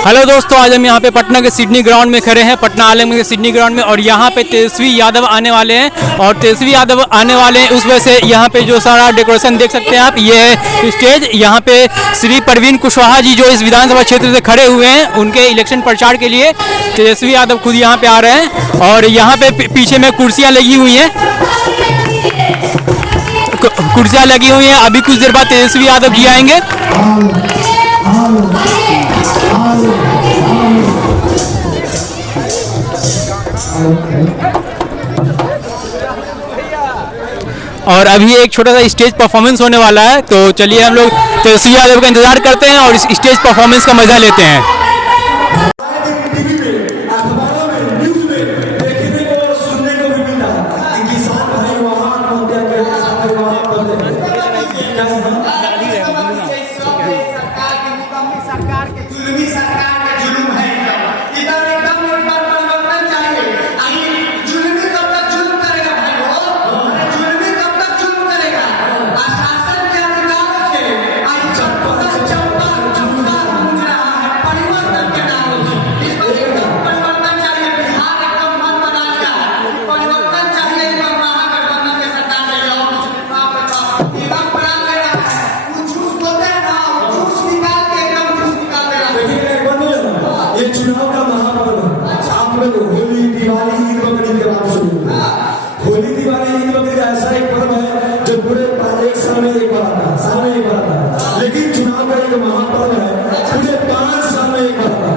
Hello दोस्तों, आज हम यहाँ पे पटना के सिडनी ग्राउंड में खड़े हैं, पटना आलम के सिडनी ग्राउंड में। और यहाँ पे तेजस्वी यादव आने वाले हैं और तेजस्वी यादव आने वाले हैं, उस वजह से यहाँ पे जो सारा डेकोरेशन देख सकते हैं आप, ये है स्टेज। यहाँ पे श्री परवीन कुशवाहा जी जो इस विधानसभा क्षेत्र से खड़े हुए हैं, उनके इलेक्शन प्रचार के लिए तेजस्वी यादव खुद यहाँ पे आ रहे हैं। और यहाँ पे पीछे में कुर्सियाँ लगी हुई हैं, कुर्सियाँ लगी हुई हैं। अभी कुछ देर बाद तेजस्वी यादव जी आएंगे। और अभी एक छोटा सा स्टेज परफॉर्मेंस होने वाला है, तो चलिए हम लोग तेजस्वी यादव का इंतजार करते हैं और इस स्टेज परफॉर्मेंस का मजा लेते हैं। होली दिवाली ईद बकरीद ऐसा एक पर्व है जो पूरे एक साल में एक बार आता है, साल में एक बार आता है। लेकिन चुनाव का एक महापर्व है, पूरे 5 साल में एक बार आता है।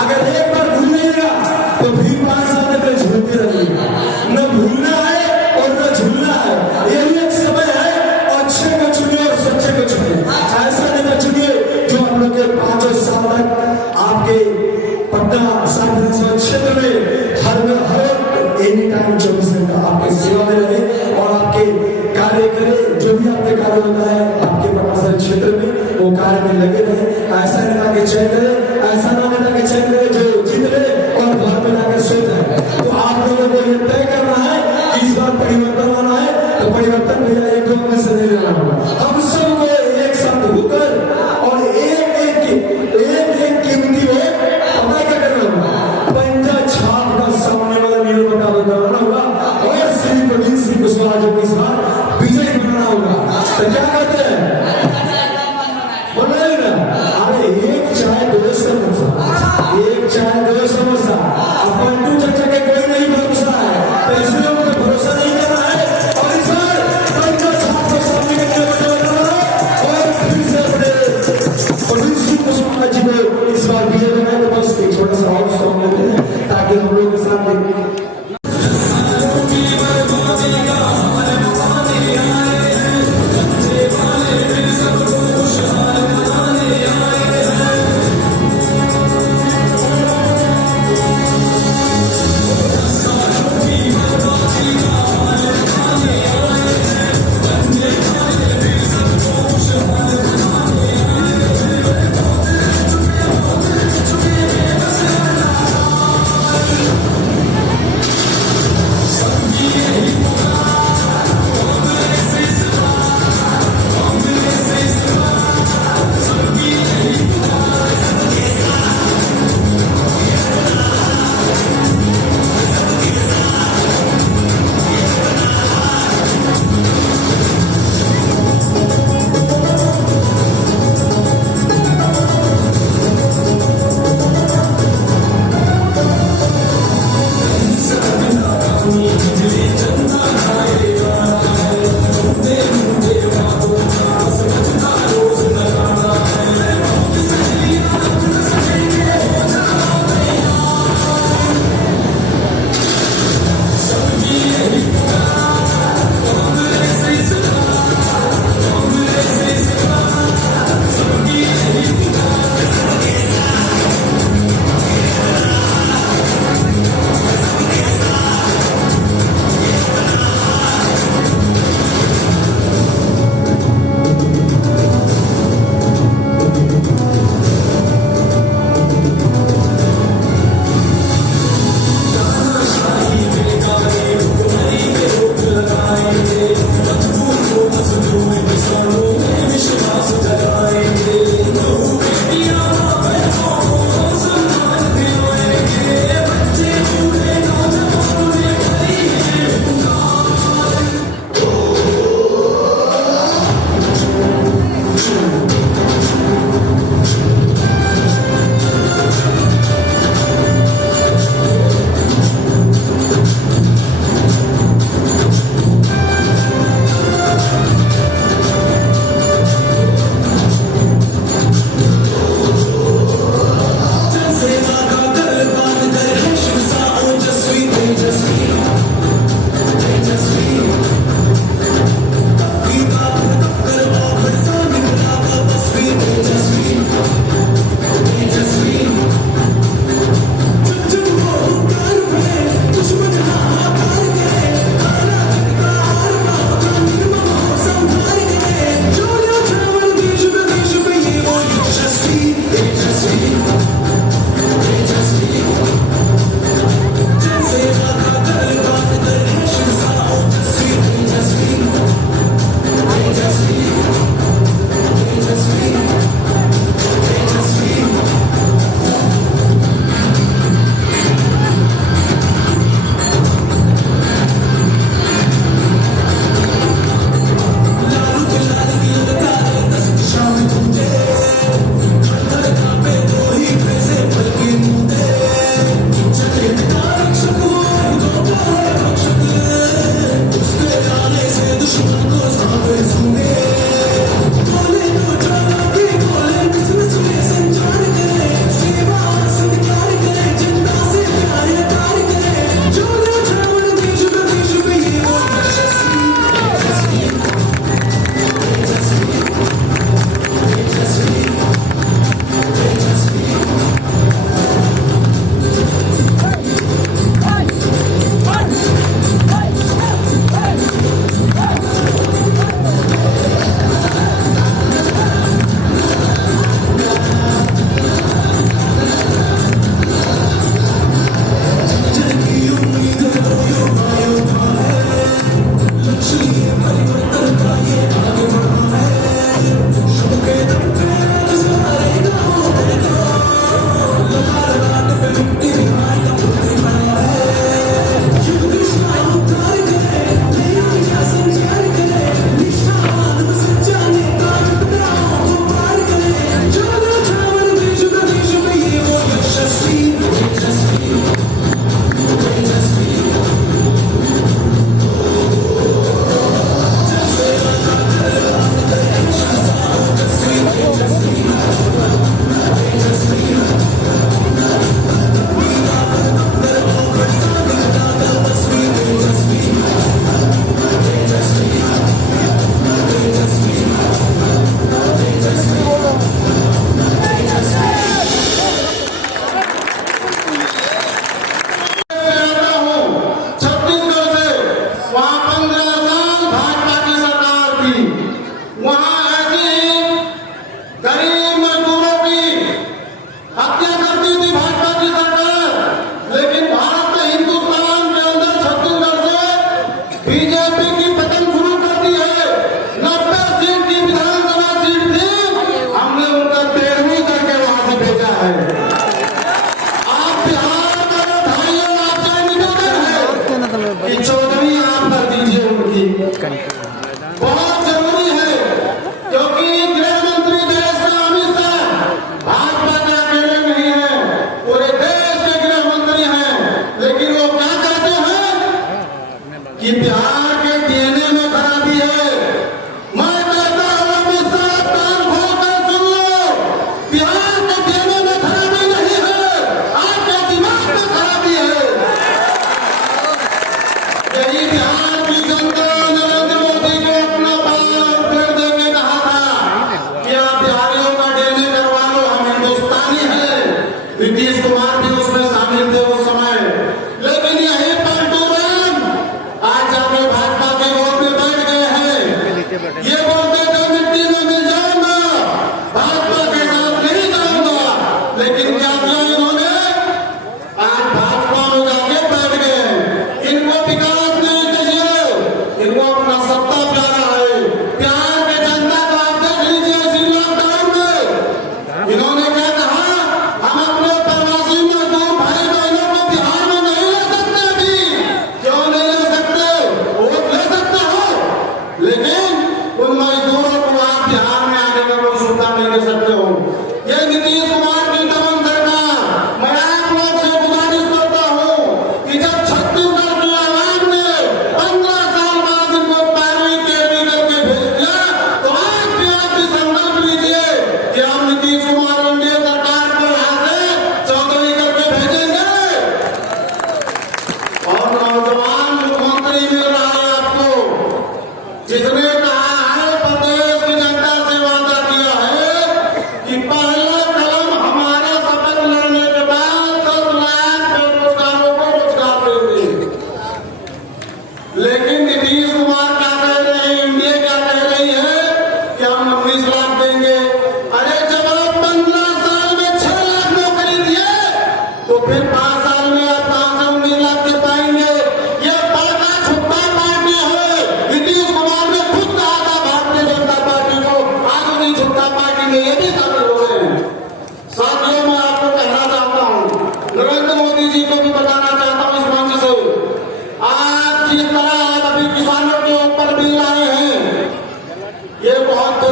अगर एक बार भूल जाइएगा तो फिर 5 साल तक झूलते रहिएगा। न भूलना है और न झूलना है, यही एक समय है। अच्छे को चुनिए और सच्चे को चुनिए, ऐसा नेता चुनिए जो आप लोग के 5 साल तक आपके पटना विधानसभा क्षेत्र में हर एनी टाइम 24 घंटा आपके सेवा में रहे और आपके कार्य करे। जो भी आपके कार्य होता है आपके पटना क्षेत्र में, वो कार्य में लगे रहे। ऐसा नेता के चयन करे, ऐसा नेता के चयन करे जो जीत ले और घर में जाकर सो जाए। तो आप लोगों को ये तय करना है कि इस बार परिवर्तन आना है, तो परिवर्तन भैया एक दो में से नहीं लेना होगा। हम सबको एक साथ होकर और एक कीमती वोट पता क्या करना होगा, पंजा छाप का सामने वाला नियम बनाना होगा और श्री परवीन सिंह कुशवाहा जी को इस बार विजयी बनाना होगा। तो क्या कहते हैं, बोले ना, अरे एक चाय 2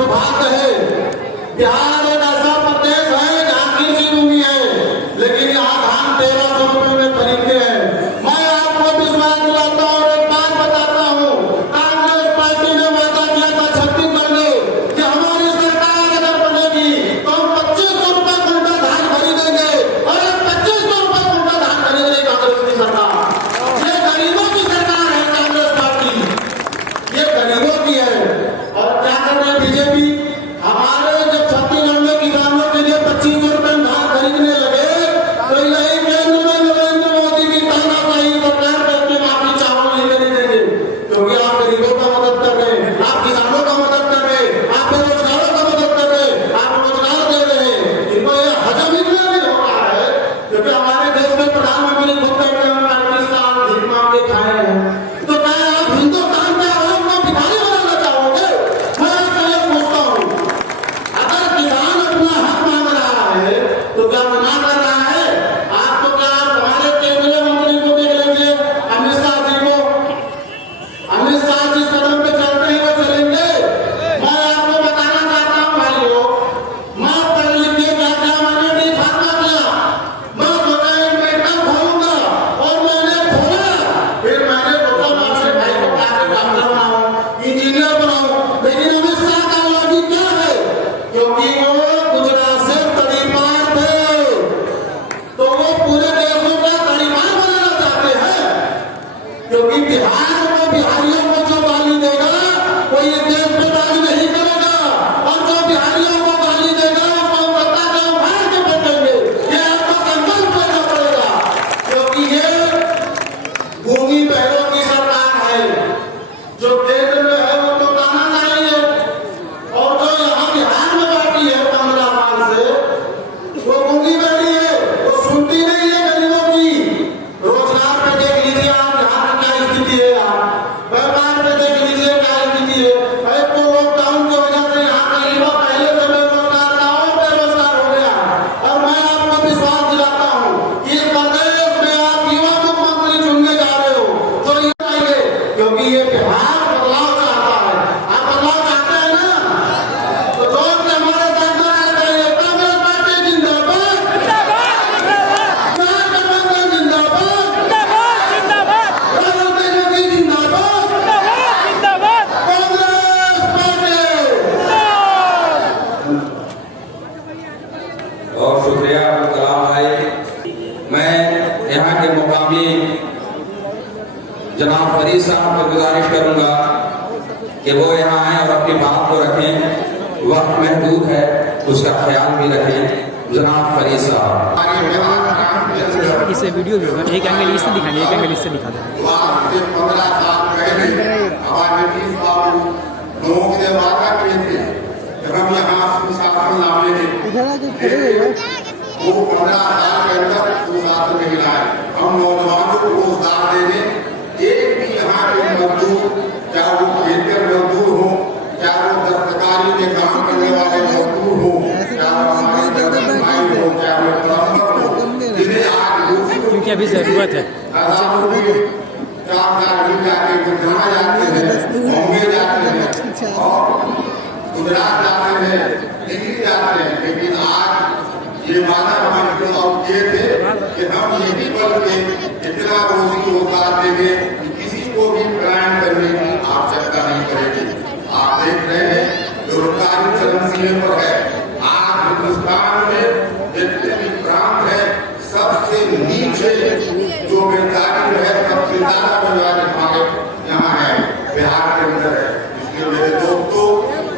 सौभाग्य है। बिहार एक ऐसा प्रदेश है जहाँ कृषि भूमि है, लेकिन यहाँ धान 1300 रुपए में खरीदते हैं। मैं आपको विश्वास दिलाता हूँ और एक बात बताता हूँ, कांग्रेस पार्टी ने वादा किया था छत्तीसगढ़ में कि हमारी सरकार अगर बनेगी तो हम 2500 रुपए कुंटल धान खरीदेंगे, और 2500 रुपए कुंटल धान खरीदेगी कांग्रेस की सरकार। ये गरीबों की सरकार है कांग्रेस पार्टी, ये गरीबों की है। और क्या कर रहे हैं बीजेपी? हमारे जब छत्तीसगढ़ में किसानों के लिए 2500 रुपए में धान खरीदने लगे तो यही केंद्र में नरेंद्र मोदी की तानाशाही सरकार कहती है आप चावल नहीं खरीदेंगे, क्योंकि आप गरीबों का मदद कर रहे हैं, आप किसानों का मदद कर रहे हैं, आप बेरोजगारों का मदद कर रहे हैं, आप रोजगार दे रहे हैं। इनको ये हजम इसलिए नहीं हो रहा है क्योंकि हमारे देश में प्रधानमंत्री खुद कहते हैं 35 साल भीख मांग के खाए हैं। तो क्या आप हिंदुस्तान के आवाम को भिखारी बनाना चाहोगे? मैं आपसे ये पूछता हूँ, अगर किसान अपना हक मांग रहा है तो क्या मना कर रहा है? आप तो क्या आप हमारे केंद्रीय मंत्री को देख लीजिए, अमित शाह जी को, अमित शाह जिस कदम पे चलते हैं वो चलेंगे। मैं आपको बताना चाहता हूँ भाइयों, मैं पढ़ लिख के क्या क्या मैंने डी फार्मा किया, मैं सोचा एक मेडिकल खोलूंगा और मैंने खोला। फिर मैंने सोचा मैं अपने भाई को डॉक्टर बनाऊं, इंजीनियर बनाऊं, लेकिन अमित शाह का लॉजिक क्या है? क्योंकि वो गुजरात से तड़ीपार थे, तो वो पूरे देश में क्या तड़ीपार बनाना चाहते हैं? क्योंकि बिहार को, बिहारियों को जो गाली देगा वो ये देश पे राज नहीं करेगा, और जो बिहारियों को गाली देगा उसको सत्ता से उखाड़ के फेंकेंगे। ये आपको संकल्प लेना पड़ेगा, क्योंकि ये भूमि बहनों की सरकार है। जो केंद्र में है वो तो तानाशाही है, और जो यहाँ बिहार में बैठी है 15 साल से वो गूंगी बैठी है, वो सुनती नहीं है गरीबों की। रोजगार पे देख लीजिए आप यहाँ की क्या स्थिति है, आप व्यापार पे देख लीजिए क्या स्थिति है। एक तो लॉकडाउन की वजह से यहाँ का युवा पहले से बेरोजगार था और बेरोजगार हो गया। और मैं आपको विश्वास दिलाता हूँ इस प्रदेश में आप युवा मुख्यमंत्री चुनने जा रहे हो तो ये चाहिए, क्योंकि ये बिहार बदलाव चाहता है। आप बदलाव चाहते हैं ना, तो जोर से हमारे साथ नारा लगाइए, कांग्रेस पार्टी जिंदाबाद, गठबंधन जिंदाबाद, राहुल गांधी जिंदाबाद, कांग्रेस पार्टी। बहुत शुक्रिया कलाम भाई। मैं यहाँ के मुकामी जनाब फरीद साहब को गुजारिश करूंगा कि वो यहाँ आए और अपनी बात को रखें। वक्त महदूद है, उसका ख्याल भी रखें। जनाब फरीद साहब। इससे वीडियो भी होगा, एक एंगल इससे दिखाएंगे, एक एंगल इससे दिखा देंगे। आज से 15 साल पहले हमारे नीतीश बाबू लोगों से वादा किए थे कि हम यहाँ सुशासन लाएंगे। वो 15 साल के अंदर सुशासन नहीं लाए। हम नौजवानों को रोजगार देंगे। एक भी यहाँ के मजदूर, चाहे वो खेतर मजदूर हो, चाहे वो दस्तकारी में काम करने वाले मजदूर हो, चाहे वो हमारे व्यवसायी हो, चाहे वो प्लम्बर हो, जिन्हें आज क्योंकि अभी जरूरत है। 4 साल मिल जाते हैं, जहाँ जाते हैं, बॉम्बे जाते हैं और गुजरात जाते हैं, दिल्ली जाते हैं। लेकिन आज ये वादा हमारे चुनाव किए थे कि हम यही बल के इतना रोजी रोजगार देंगे कि किसी को भी क्राइम करने की आवश्यकता नहीं पड़ेगी। आप देख रहे हैं बेरोजगारी चरम सीमे पर है। आज हिंदुस्तान में जितने भी प्रांत है सबसे नीचे जो बेरोजगारी है, सबसे ज्यादा बेरोजगारी हमारे यहाँ है, बिहार के अंदर है। इसलिए मेरे दोस्तों,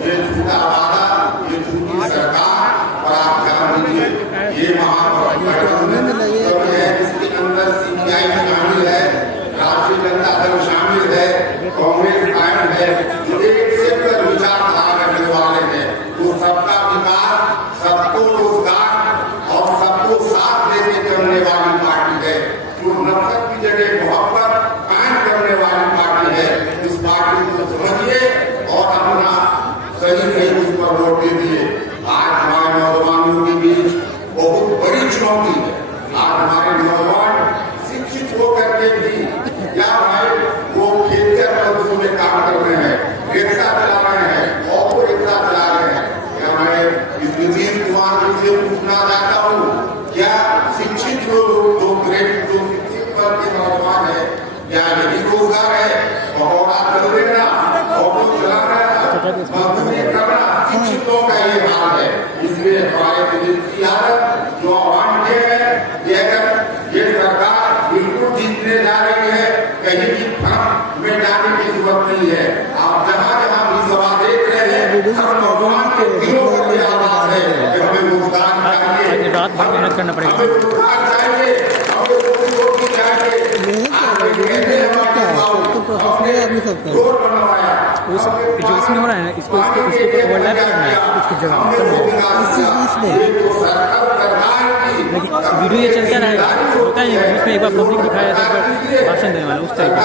ये झूठा वादा, ये झूठी सरकार, और आप जान लीजिए ये महागठबंधन है जिसके अंदर CPI शामिल है, राष्ट्रीय जनता दल शामिल है, कांग्रेस कायम है, जो एक से पर विचारधारा रखने वाले हैं। वो सबका विकास, सबको रोजगार और सबको साथ लेके करने वाली पार्टी है। जो नफरत की जगह मोहब्बत कायम करने वाली पार्टी है। इस पार्टी को समझिए और अपना सही उस पर वोट दे दिए। आज हमारे नौजवानों के बीच बहुत बड़ी चुनौती है। आज हमारे नौजवान शिक्षित होकर के भी क्या भाई वो खेतर मजदूर में काम कर रहे हैं, रिक्शा चला रहे हैं, ऑटो रिक्शा चला रहे इसलिए हमारे तेजस्वी यादव जो आह्वान किए हैं कि अगर ये सरकार बिल्कुल जीतने जा रही है, कहीं भी भ्रम में जाने की जरूरत नहीं है। आप जहाँ जहाँ भी सभा देख रहे हैं, हर नौजवान के दिलों पर यह आवाज है कि हमें रोजगार चाहिए, रात भर मेहनत करना पड़ेगा। हमें रोजगार चाहिए, हमें रोजी चाहिए। रोड बनवाया, उस जो इसमें हो रहा है ना, इसको ओवरलैप करना है उसकी जगह लेकिन वीडियो ये चलता रहेगा, होता है इसमें एक बार पब्लिक दिखाया था भाषण देने वाला उस तरीके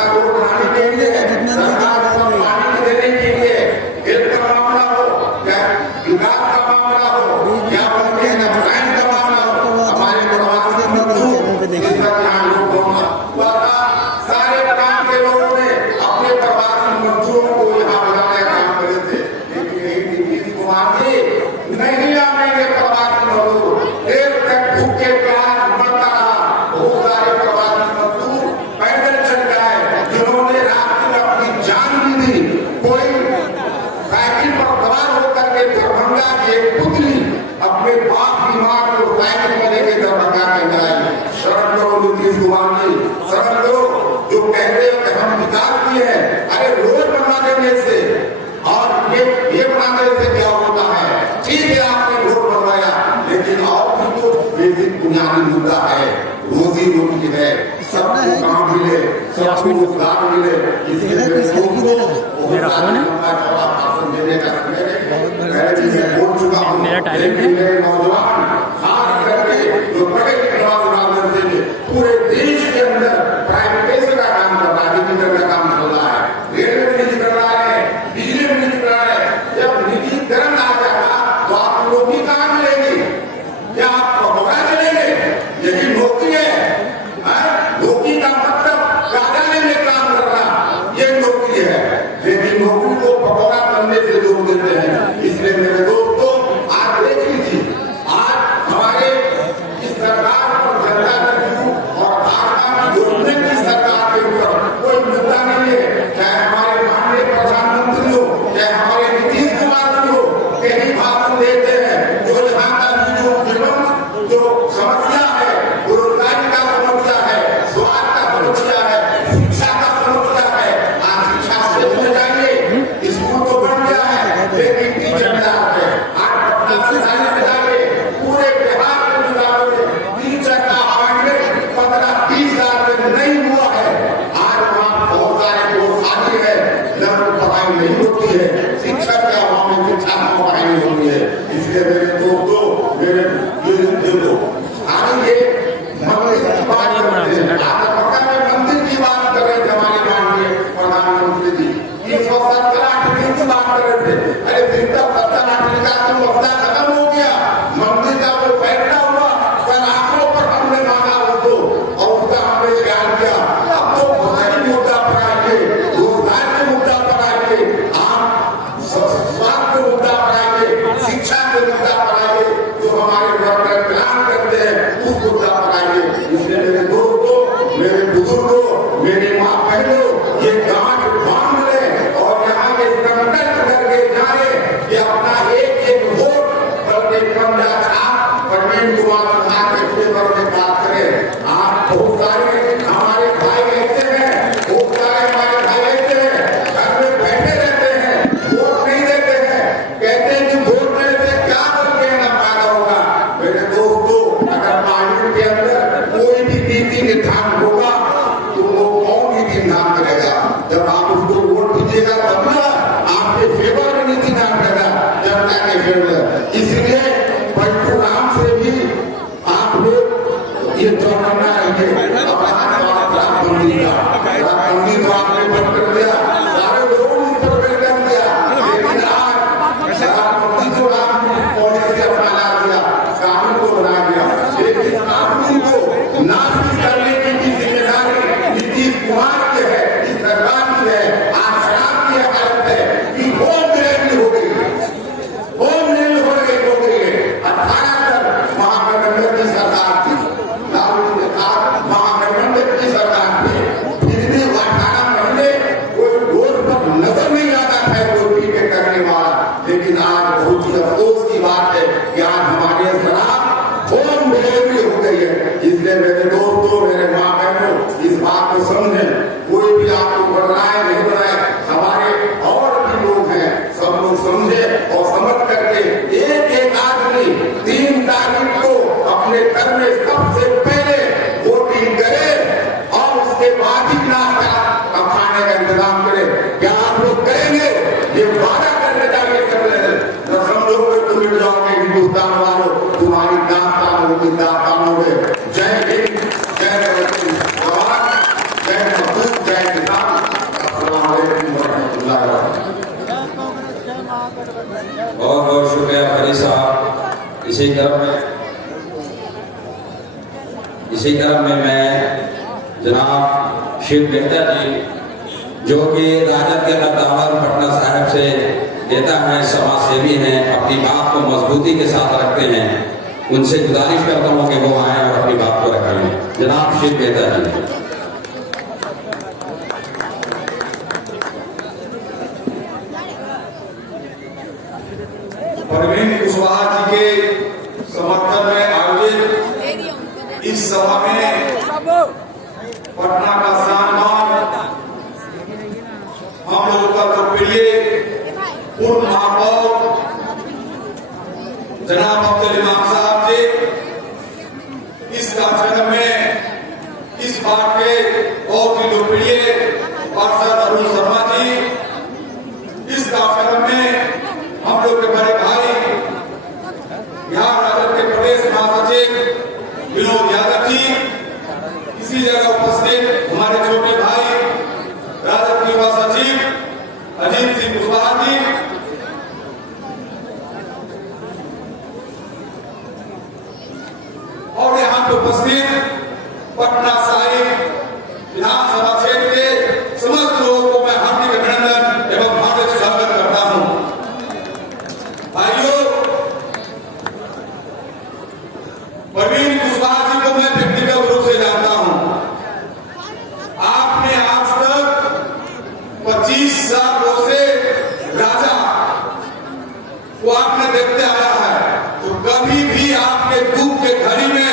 सारे काम के लोगों ने अपने प्रवासी मजदूरों को यहाँ बुलाने का काम करे थे, लेकिन नीतीश कुमार जी नहीं आएंगे प्रवासी मजदूर। देर तक भूखे प्यास बढ़ता रहा, बहुत सारे प्रवासी मजदूर पैदल चल गए, जिन्होंने रास्ते में अपनी जान भी दी। कोई साइकिल पर सवार होकर के दरभंगा की एक पुतली अपने बाप बीमार को साइकिल में लेके दरभंगा में गए। शरण करो नीतीश कुमार जी, शरण करो। जो कहते हैं कि हम विकास किए हैं, अरे रोड बना देने से और ये बना देने से क्या होता है? ठीक है, आपने रोड बनवाया, लेकिन और भी तो बेसिक बुनियादी मुद्दा है, रोजी रोटी है, सबको काम मिले, सबको रोजगार मिले। इसलिए मेरा फोन है, देने का बोल चुका हूँ, मेरा टाइम है। मेरे नौजवान खास करके जो बड़े पूरे देश के अंदर प्राइवेटाइजेशन का काम कर रहा है, डिजिटल का काम चल रहा है, रेलवे में निजी कर रहा है, बिजली में निजी कर रहा है। जब निजीकरण आ जाएगा तो आप लोग भी काम मिलेंगे, क्या आप पकौड़ा चलेंगे? यही नौकरी है। नौकरी का मतलब कार्यालय में काम करना, ये नौकरी है, लेकिन नौकरी को पकौड़ा करने से लोग देते हैं। इसलिए मेरे दोस्तों, आज देख लीजिए, आज हमारे इस सरकार पर जनता की सरकार के ऊपर कोई मुद्दा नहीं है, चाहे हमारे माननीय प्रधानमंत्री हो, चाहे हमारे नीतीश कुमार जी हो, कहीं भाषण देते हैं जो यहाँ का जो समस्या है, बेरोजगारी का समस्या है, स्वास्थ्य का समस्या है, शिक्षा का समस्या है। आज शिक्षा क्षेत्र में जाइए, स्कूल तो बन गया है, लेकिन टीचर तैयार है। आज पटना में पूरे बिहार में निकालोगे, टीचर का अपॉइंटमेंट 15-20 साल में नहीं हुआ है। आज वहाँ बहुत सारे लोग आते हैं, लेकिन पढ़ाई नहीं होती है, शिक्षक का वहाँ में शिक्षा की पढ़ाई नहीं होती है। इसलिए मेरे दोस्तों, मेरे देखो, आज ये मंदिर की बात करते हैं, आज पटना में मंदिर की बात कर रहे थे हमारे माननीय प्रधानमंत्री जी, 370 की बात कर रहे थे। अरे 370 का तो मसला खत्म हो गया, मंदिर का जो फैसला हुआ कल आंखों पर हमने माना उसको और उसका हमने ख्याल किया। अब तो भलाई मुद्दा पर आइए, रोजगार के मुद्दा पर आइए, आप स्वास्थ्य के मुद्दा पर आइए, शिक्षा के मुद्दा पर आइए, जो हमारे डॉक्टर प्लान करते हैं उस मुद्दा पर आइए। इसलिए मेरे दोस्तों, मेरे बुजुर्गों, मेरी माँ बहनों, ये गांठ बांध लें और यहाँ के संकल्प करके जाए कि अपना एक वोट बल्कि पंजा छाप प्रवीण कुमार प्रधान के पेपर में बात करें। आप बहुत सारे हमारे भाई ऐसे हैं, बहुत सारे हमारे भाई ऐसे हैं, घर में बैठे रहते हैं, वोट नहीं देते हैं, कहते हैं कि वोट देने से क्या करके ना फायदा होगा। मेरे दोस्तों, अगर पार्लियामेंट के अंदर कोई भी नीति निर्धारण होगा तो वो कौन नीति निर्धारण करेगा? जब आप उसको वोट दीजिएगा तब ना आपके फेवर में नीति निर्धारण करेगा, जनता के फेवर। इसलिए पलटू राम से भी आप लोग ये जो करना है, राम मंदिर तो आपने बंद कर दिया, सारे लोग इस पर बैठ कर दिया, लेकिन आज राम मंदिर को राम पॉलिसी अपना ला दिया, कानून को बना दिया, लेकिन कानून को नाफिज करने की जिम्मेदारी नीतीश कुमार की है, इस सरकार की है। आज शराब की हालत है कि होम डिलीवरी हो गई है, होम डिलीवरी हो गई है। 18 महागठबंधन की सरकार थी, राहुल के साथ महागठबंधन की सरकार थी, समझे। कोई भी आपको बनाए नहीं बनाए, हमारे और भी लोग हैं, सब लोग समझे और समझ करके एक एक आदमी 3 तारीख को अपने घर में सबसे पहले वोटिंग करे और उसके बाद ही नाश्ता और खाने का इंतजाम करे। क्या आप लोग करेंगे? ये वादा करने जाके कर रहे हैं। न समझोगे तुम मिट जाओगे हिंदुस्तान वालों, तुम्हारी दास्तान होगी, दास्तान होगे। जय हिंद, जय जवान, जय मजदूर, जय किसान। अस्सलाम वालेकुम वरहमतुल्लाहि वबरकातुहू। बहुत बहुत शुक्रिया फरी साहब। इसी क्रम में मैं जनाब शिव मेहता जी, जो कि राजद के कद्दावर पटना साहिब से नेता हैं, समाज सेवी हैं, अपनी बात को मजबूती के साथ रखते हैं, उनसे गुजारिश करता हूँ कि वो आए और अपनी बात को रखें। जनाब शिव मेहता जी। परवीन कुशवाहा जी के समर्थन में आयोजित इस सभा में पटना का सम्मान हम लोगों का लोकप्रिय पूर्व महापौर जनाब अब्दुल इमाम साहब जी, इस कार्यक्रम में इस बार के बहुत ही लोकप्रिय पार्षद अरुण शर्मा जी, इस कार्यक्रम में हम लोग के बड़े भाई बिहार राजद के प्रदेश महासचिव विनोद यादव जी, इसी जगह उपस्थित हमारे छोटे भाई राजद युवा सचिव अजीत सिंह कुशवाहा जी, और यहाँ पे उपस्थित पटना साहिब विधानसभा क्षेत्र के समस्त लोगों को मैं हार्दिक अभिनंदन एवं हार्दिक स्वागत करता हूँ। भाइयों, परवीन कुशवाहा जी को मैं व्यक्तिगत रूप से जानता हूँ। आपने आज तक 25 सालों से राजा को आपने देखते आया है, तो कभी भी आपके दूध के घड़ी में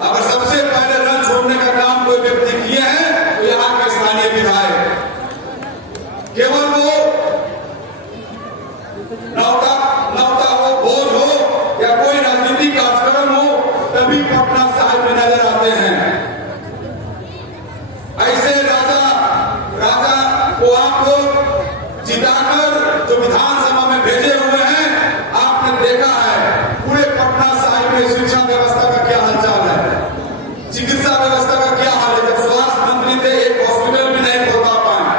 अगर सबसे पहले रन छोड़ने का काम कोई व्यक्ति किए हैं तो यहाँ के स्थानीय विधायक, केवल वो नौता हो, भोज हो या कोई राजनीतिक कार्यक्रम हो, तभी पटना साहिब में नजर आते हैं। ऐसे राजा को आप लोग जिताकर जो विधानसभा में भेजे हुए हैं, आपने देखा है पूरे पटना साहिब में शिक्षा व्यवस्था का क्या हालचाल है, चिकित्सा व्यवस्था का क्या हाल है। जब स्वास्थ्य मंत्री थे, एक हॉस्पिटल भी नहीं खोल पाए।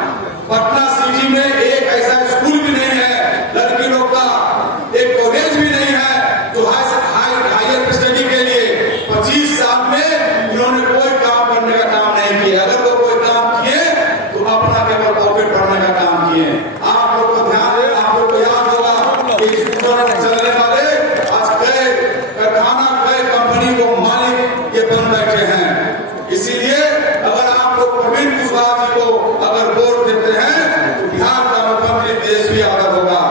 पटना सिटी में एक ऐसा स्कूल भी नहीं है, लड़कियों का एक कॉलेज भी नहीं है जो हायर स्टडी के लिए 25 साल में इन्होंने कोई काम करने का काम नहीं किया। अगर वो कोई काम किए तो अपना केवल पॉकेट भरने का काम किए। आप लोग को ध्यान है, आप लोग को याद होगा कि चलने वाले आज कई कारखाना, कई कंपनी को मालिक ये बन बैठे हैं। इसीलिए अगर आप लोग परवीन कुशवाहा जी को अगर वोट देते हैं तो बिहार का मुख्यमंत्री तेजस्वी यादव होगा।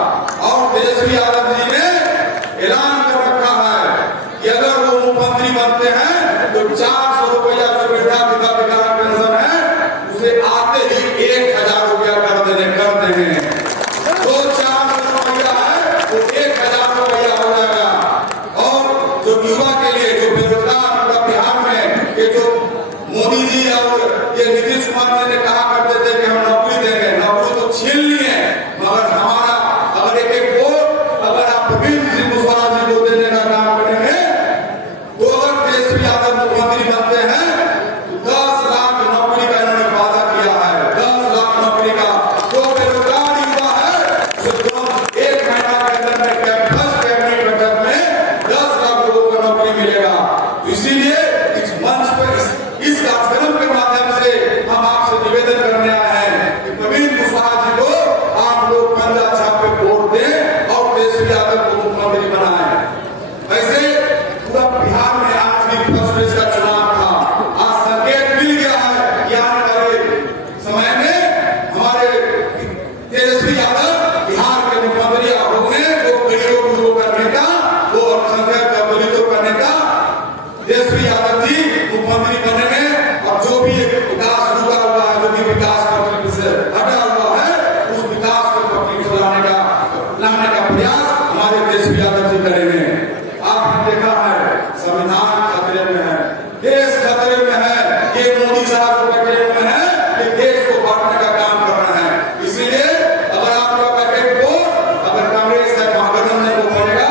और तेजस्वी यादव जी ने ऐलान कर रखा है कि अगर वो मुख्यमंत्री बनते हैं तो 400 रुपया जो वृद्धा पेंशन है उसे आते ही 1000 रुपया कर देने हैं। जो 400 रुपया है वो 1000 रुपया हो जाएगा। और जो युवा के लिए जो बेरोजगार पूरा बिहार में, ये जो मोदी जी और ये नीतीश कुमार जी ने कहा करते थे कि हम नौकरी देंगे, नौकरी तो छीन लिए, मगर हमारा अगर एक वोट अगर आप परवीन सिंह कुशवाहा जी को देने का काम करेंगे तो अगर तेजस्वी यादव मुख्यमंत्री बनते हैं तो 10 लाख नौकरी का इन्होंने वादा किया है। 10 लाख नौकरी का जो बेरोजगार युवा है जो 1 महीना के अंदर में कैबिनेट बजट में 10 लाख लोगों को नौकरी मिलेगा। इसीलिए इस मंच पर इस कार्यक्रम के माध्यम से हम आपसे निवेदन करने आए हैं कि परवीन कुशवाहा जी को आप लोग पंजा छाप पे वोट दें और तेजस्वी यादव को मुख्यमंत्री बनाएं। वैसे पूरा बिहार में आज भी फर्स्ट फेज का चुनाव था। आज संकेत मिल गया है कि आने वाले समय में हमारे तेजस्वी यादव बिहार के मुख्यमंत्री होंगे। वो गरीबों को दूर करने का, वो अल्पसंख्यक का दलितों का नेता तेजस्वी यादव जी मुख्यमंत्री बनेंगे और जो भी विकास होगा करेंगे। आपने देखा है संविधान खतरे में है, देश खतरे में है, ये मोदी साहब को बैठे हुए हैं कि देश को बांटने का काम कर रहे हैं। इसीलिए अगर आपका पैकेट को अगर कांग्रेस है महागठबंधन को पड़ेगा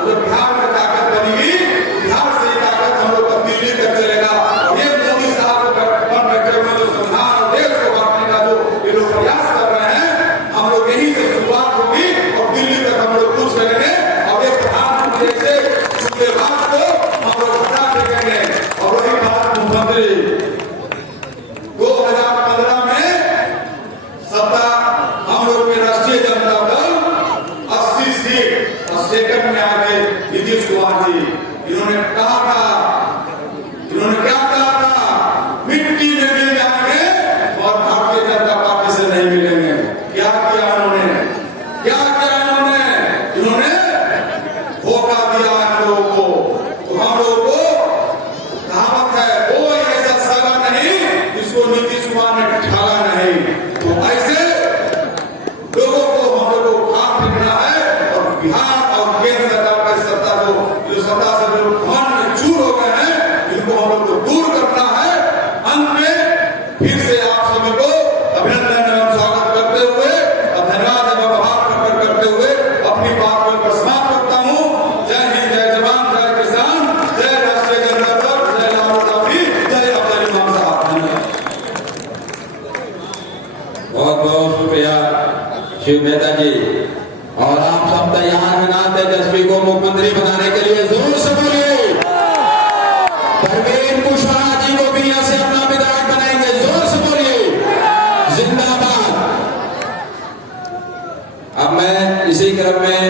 तो बिहार में ताकत बनेगी, बिहार से ही ताकत हम लोग को दिल्ली तक चलेगा। और ये मोदी साहब को बैठे हुए जो संविधान और देश को बांटने का जो ये लोग प्रयास कर रहे हैं, हम लोग यही से शुरुआत होगी और दिल्ली तक हम लोग कूच करेंगे और एक प्रधानमंत्री से दूसरे बात को हम लोग हटा देंगे। और वही बात मुख्यमंत्री 2015 में सत्ता हम लोग के राष्ट्रीय जनता दल 80 सीट और सेकंड में आके नीतीश कुमार जी इन्होंने कहा था, इन्होंने क्या कहा था, मिट्टी में मिल जाएंगे और भारतीय जनता पार्टी से नहीं मिलेंगे। क्या किया उन्होंने, क्या किया इन्होंने धोखा दिया हम लोगों को। तो हम लोगों को कहावत है, कोई ऐसा सगा नहीं जिसको नीतीश कुमार ने ढाला नहीं। तो ऐसे लोगों को हम लोगों को खाक फेंकना है और बिहार और केंद्र सरकार का सत्ता जो सत्ता से जो घमंड में चूर हो गए हैं, इनको हम लोग को दूर करना है। अंत में फिर से आप सभी को अभिनंदन एवं स्वागत करते हुए और धन्यवाद एवं आभार प्रकट करते हुए अपनी बात को समाप्त करता हूँ। जय हिंद, जय जवान, जय किसान, जय राष्ट्रीय जनता दल, जय लालू राबड़ी, जय अब्दुल इमाम साहब। धन्यवाद। बहुत बहुत शुक्रिया शिव मेहता जी। और आप सब तैयार हैं ना तेजस्वी को मुख्यमंत्री बनाने के लिए? जोर से बोलिए। परवीन कुशवाहा जी को भी यहाँ से अपना विधायक बनाएंगे, जोर से बोलिए। जिंदाबाद। अब मैं इसी क्रम में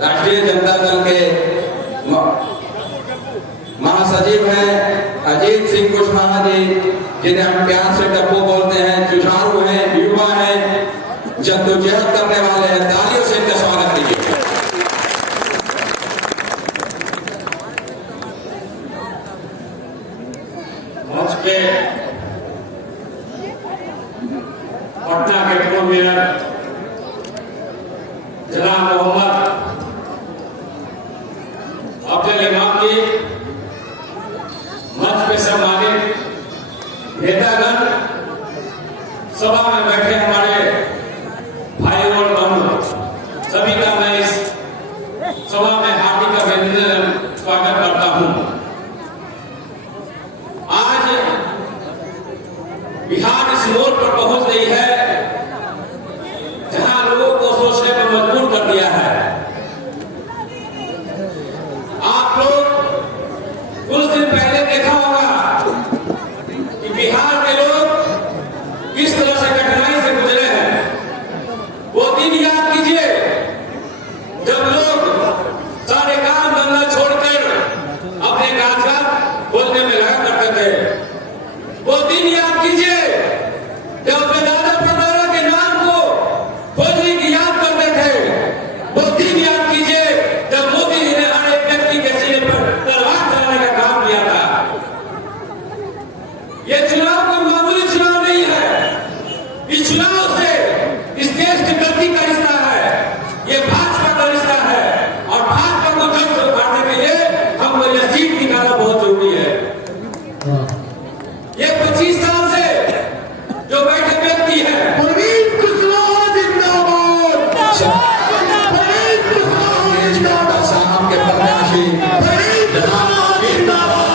राष्ट्रीय जनता दल के महासचिव हैं अजीत सिंह कुशवाहा जी, जिन्हें हम प्यार से टप्पू बोलते हैं, जुझारू हैं, युवा हैं, जद्दोजहद करने वाले हैं। तालियों से इनका स्वागत कीजिए। मंच पे पटना के पूर्व मेयर जनाब मोहम्मद अब्दुल इमाम जी, मंच पे सम्मानित नेतागण, सभा में बैठे हमारे भाई और बहनों, सभी का मैं इस सभा में हार्दिक अभिनंदन स्वागत करता हूं। आज बिहार इस मोड़ पर पहुंच गई है जहां लोगों को सोचने पर मजबूर कर दिया है। आप लोग कुछ दिन पहले देखा होगा कि बिहार के लोग किस तरह से कठिनाई से गुजरे हैं। वो दिन याद कीजिए जब लोग सारे काम धंधा छोड़कर अपने कागजात खोलने में लगा करते थे। वो दिन याद कीजिए जब अपने दादा परदादा के नाम को खोलने की याद करते थे। वो दिन याद कीजिए जब मोदी जी ने हर एक व्यक्ति के सीने पर तलवार चलाने का काम किया था। ये चुनाव कोई मामूली चुनाव नहीं है। इस चुनाव से इस देश की गति का रिश्ता है, ये भाजपा का रिश्ता है और भाजपा को जड़ से उखाड़ने के लिए हमको यह सीट निकालना बहुत जरूरी है। ये 25 साल से जो बैठे व्यक्ति है, परवीन कुशवाहा जिंदाबाद, परवीन कुशवाहा जिंदाबाद, साहब के प्रत्याशी परवीन कुशवाहा जिंदाबाद,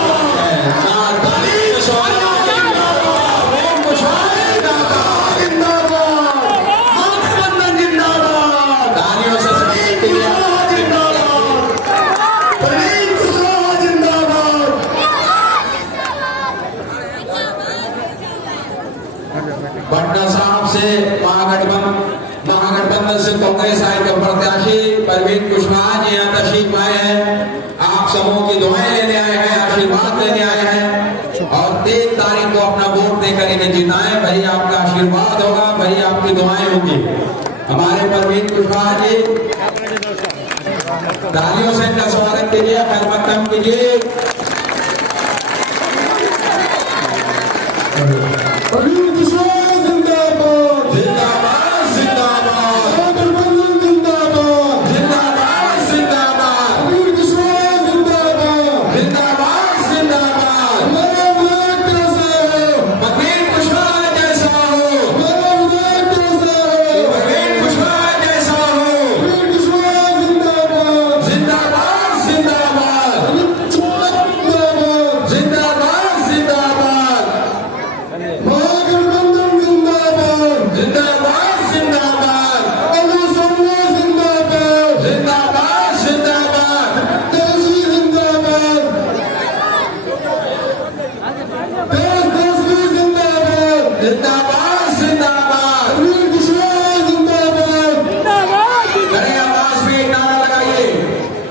महागठबंधन जिंदाबाद, तालियों से स्वागत कीजिए। परवीन कुशवाहा जिंदाबाद। पटना साहब से महागठबंधन से कांग्रेस आए के प्रत्याशी परवीन कुशवाहा जी यहाँ तशरीफ आए हैं। आप सबों की दुआएं लेने आए हैं, आशीर्वाद लेने आए हैं और 3 तारीख को अपना वोट देकर इन्हें जिताएं। भाई आपका आशीर्वाद होगा, भाई आपकी दुआएं होंगी। हमारे परवीन कुशवाहा जी, तालियों से इनका स्वागत कीजिए, खैर मकदम कीजिए। परवीन कुशवाहा जिंदाबाद, जिंदाबाद, जिंदाबाद, महागठबंधन जिंदाबाद, जिंदाबाद,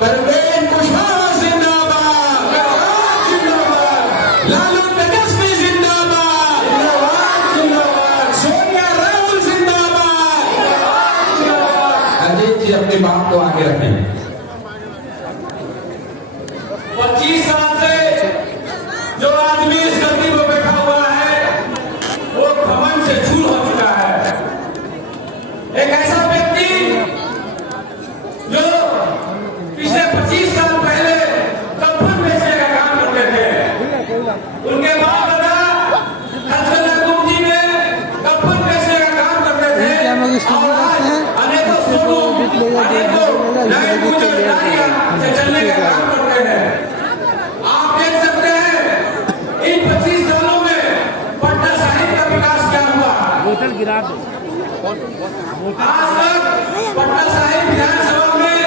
परवेज कुशवाहा जिंदाबाद, लालू तेजस्वी जिंदाबाद, सोनिया राहुल जिंदाबाद। अजीत जी अपनी बात को आगे रखें। 25 साल से जो आदमी इस गद्दी पर बैठा हुआ है वो घमंड से चूर हो चुका है। एक ऐसा व्यक्ति जो पिछले 25 साल पहले कपन बेचने का काम करते थे, उनके बाप दादा हजरत जी में कपन बेचने का काम करते थे और अनेकों शोरूम, अनेकों नए पूजन से चलने का काम करते हैं। आप देख सकते हैं इन 25 सालों में पटना साहिब का विकास क्या हुआ। बोतल गिरा दो। आज तक पटना साहिब विधानसभा में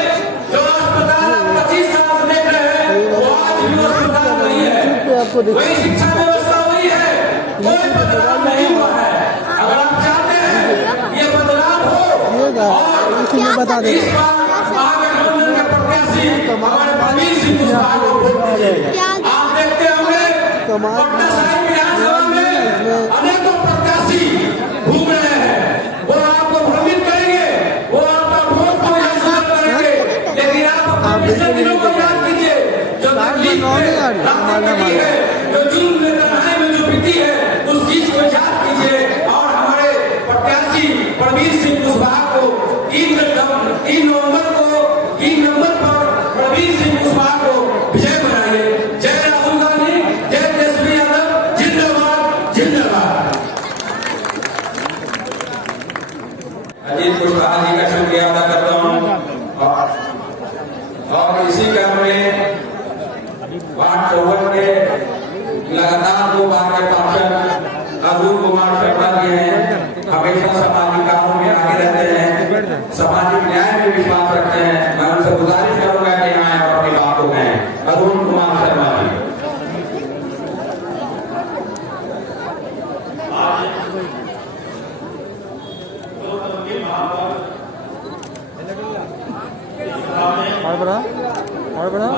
जो अस्पताल 25 साल से देख रहे हैं वो आज भी अस्पताल वही है, वही शिक्षा व्यवस्था वही है, कोई बदलाव नहीं हुआ है। अगर आप चाहते हैं ये बदलाव हो और इस बार महागठबंधन के प्रत्याशी हमारे प्रवीण सिंह कुशवाहा को वोट दीजिए। आप देखते होंगे पटना साहिब विधानसभा में अनेकों प्रत्याशी घूम रहे हैं, वो आपको भ्रमित करेंगे, वो आपका वोट को याद करेंगे, लेकिन आप अपने पिछले दिनों को याद कीजिए जो तकलीफ है, जो जुल्म में तन्हाई में जो बीती है उस चीज को याद कीजिए और हमारे प्रत्याशी प्रवीण सिंह कुशवाहा को 3 नवंबर पर प्रवीण सिंह कुशवाहा को विजय बनाइए। जय राहुल गांधी, जय तेजस्वी यादव, जिंदाबाद जिंदाबाद। अजीत कुशवाहा जी का शुक्रिया अदा करता हूँ और इसी क्रम में वार्ड 54 के लगातार 2 बार के पार्षद अरुण कुमार शर्मा जी हैं, हमेशा सामाजिक कामों में आगे रहते हैं, सामाजिक न्याय में विश्वास रखते हैं। मैं उनसे गुजारिश करूंगा कि आए और अपनी बात को कहें। अरुण कुमार शर्मा जी। और बड़ा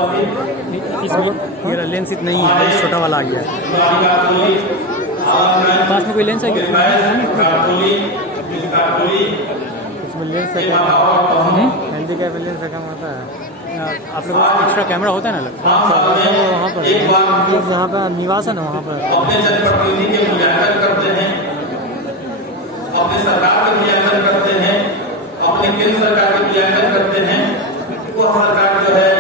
इसमें लेंस इतना ही है, छोटा वाला आ गया है। पास में कोई लेंस है क्या? इसमें लेंस है क्या? हैंडीकैप लेंस रखा होता है। आप लोग एक्स्ट्रा कैमरा होता है ना लगता है वहाँ पर, जहाँ पर निवास है ना वहाँ पर। अपने जनप्रतिनिधि के मूल्यांकन करते हैं, अपने सरकार का मूल्यांकन करते हैं, अपने केंद्र सरकार का मूल्यांकन करते हैं। वो सरकार जो है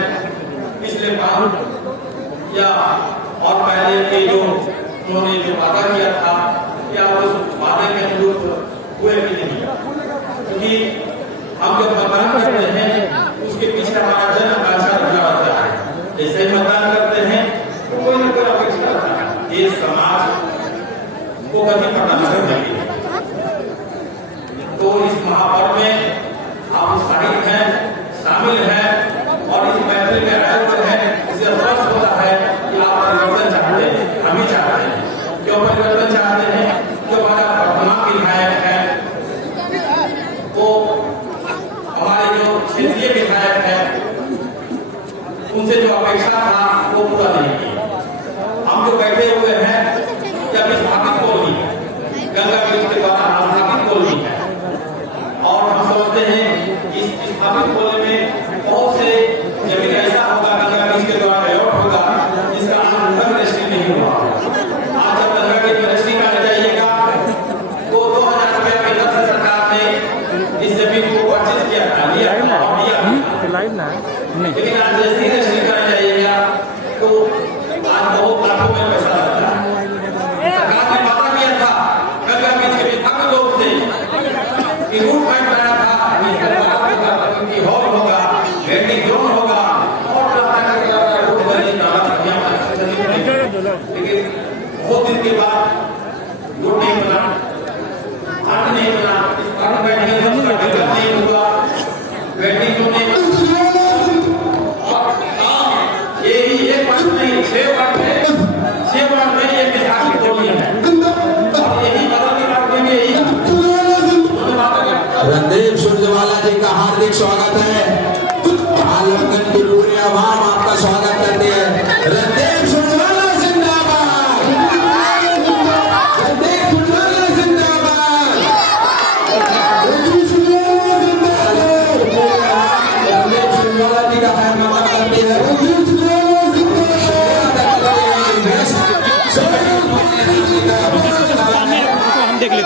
पिछले 5 या और पहले के जो उन्होंने जो वादा किया था क्या उस वादे के अनुरूप हुए भी नहीं, क्योंकि हम जब मतदान करते हैं उसके पीछे हमारा जन आकांक्षा रखा होता है। जैसे मतदान करते हैं तो कोई न कोई अपेक्षा रहता है देश समाज को कभी पता नहीं करने। तो इस महापर्व में आप उत्साहित हैं, शामिल हैं और इस महफिल में आए हुए हैं, इससे स्पष्ट होता है कि आप परिवर्तन चाहते हैं, हम ही चाहते हैं। क्यों परिवर्तन चाहते हैं? जो हमारा वर्तमान विधायक है वो हमारे जो क्षेत्रीय विधायक है उनसे जो अपेक्षा था वो पूरा नहीं किया। हम जो बैठे हुए हैं जब स्थापित कॉलोनी गंगा ब्रिज के द्वारा स्थापित कॉलोनी है और हम समझते हैं कि इस स्थापित कॉलोनी में बहुत से जमीन ऐसा होगा गंगा ब्रिज के द्वारा लेआउट होगा जिसका आज तक रजिस्ट्री नहीं हुआ। आज जब गंगा ब्रिज रजिस्ट्री करने जाइएगा तो 2000 रुपया में राज्य सरकार ने इस जमीन को परचेज किया था, लिया था और दिया था। लाइव ना नहीं, लेकिन आज जैसे रजिस्ट्री करने जाइएगा तो आज बहुत लाखों में पैसा लगता है। सरकार ने वादा किया था गंगा ब्रिज के विभाग लोग से कि रूट मैप बनाया था कि हॉल होगा, वेटिंग जोन होगा और लेकिन बहुत दिन के बाद रोड नहीं बना, हाथ नहीं बना, नहीं हुआ, वेटिंग जोन नहीं बना। यही एक बात नहीं, 6 बार में ये बिहार की टोली है और यही बदल के बात में यही रणदीप सुरजेवाला जी का हार्दिक स्वागत है।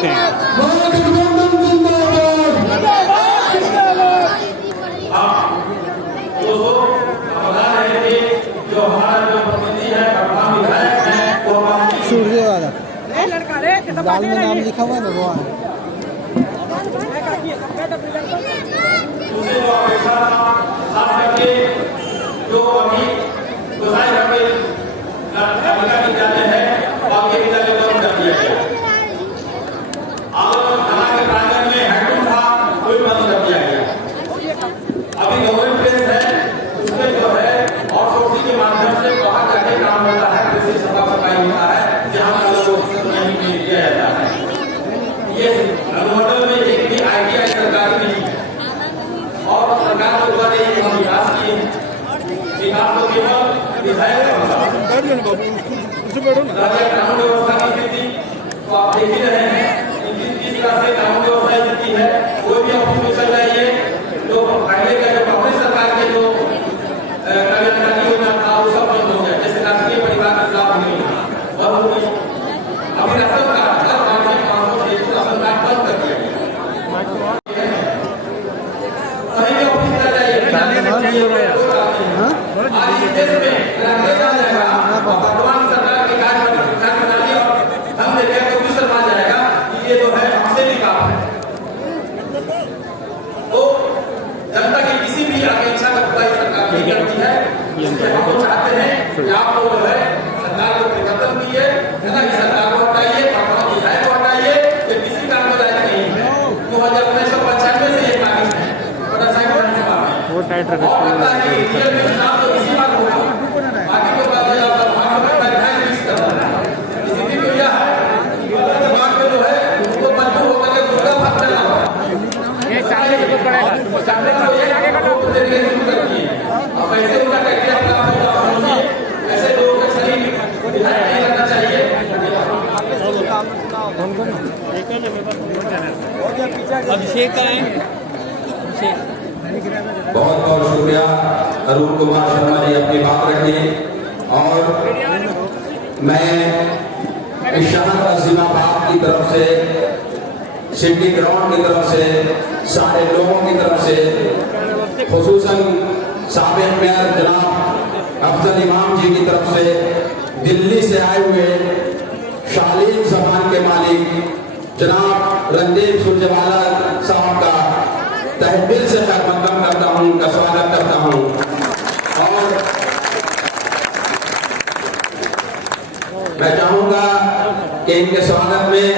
लेते हैं। महागठबंधन जिंदाबाद। दोस्तों हम बता रहे थे जो हमारा जो प्रतिनिधि है वर्तमान विधायक है वो सूर्य वाला दाल में नाम लिखा हुआ है ना वो है। दूसरे जो अपेक्षा था खास करके जो अभी गोसाई घर में बालिका विद्यालय है बालिका विद्यालय बंद कर दिया गया। आलोचना थाना के प्रांगण में हैंडलूम था कोई बंद कर दिया गया। अभी गवर्नमेंट प्लेस है उसमें जो है आउटसोर्सिंग के माध्यम से बाहर जाके काम होता है, जैसे सफा सफाई होता है जहाँ नहीं किया जाता है। ये अनुमंडल में एक भी ITI सरकारी नहीं है और सरकार के द्वारा ये हम विकास किए हैं। विकास तो केवल विधायक का होता है। कानून व्यवस्था की स्थिति तो आप देख ही रहे हैं जिस तरह से कानून व्यवस्था स्थिति है कोई भी ऑफिस में चल जाइए जो पहले का जो कांग्रेस सरकार के जो कल्याणकारी योजना था वो सब बंद हो गया। जैसे राष्ट्रीय परिवार के लाभ नहीं बंद हो गई। अभी राशन कार्ड हर गाँव में 500 राशन कार्ड बंद कर दिया गया। कहीं भी ऑफिस चल जाइए आज इस देश में वर्तमान सरकार के कार्य प्रणाली और हम देखें तो भी शर्मा जाएगा कि ये जो है हमसे भी काम है। तो जनता की किसी भी अपेक्षा का पूरा सरकार नहीं करती है। इसलिए हम तो चाहते हैं कि आप लोग जो है सरकार को परिवर्तन कीजिए, सरकार को हटाइए, विधायक को हटाइए, ये किसी काम में लायक नहीं है। 1995 से ये कागज है वो टाइट रखा है। चुनाव तो इसी बात होगा बाकी तो बात स्थिति तो यह है दिमाग में जो है उसको मजबूर होकर के दूसरा भाग चलना होगा। ये सामने को पड़ेगा सामने को ये आगे का तरीके से शुरू करती है। अब कैसे उनका टैक्टिक अपना समझिए ऐसे लोगों के शरीर विधायक नहीं करना चाहिए। अभिषेक का बहुत बहुत शुक्रिया अरुण कुमार शर्मा जी अपनी बात रखी। और मैं इस शहर अजीमाबाद की तरफ से सिडनी ग्राउंड की तरफ से सारे लोगों की तरफ से खुसूसन साबिक मेयर जनाब अफजल इमाम जी की तरफ से दिल्ली से आए हुए शालीन जबान के मालिक जनाब रणदीप सुरजेवाला साहब का तहे दिल से खैरमकदम करता हूँ, उनका स्वागत करता हूँ। और मैं चाहूँगा कि इनके स्वागत में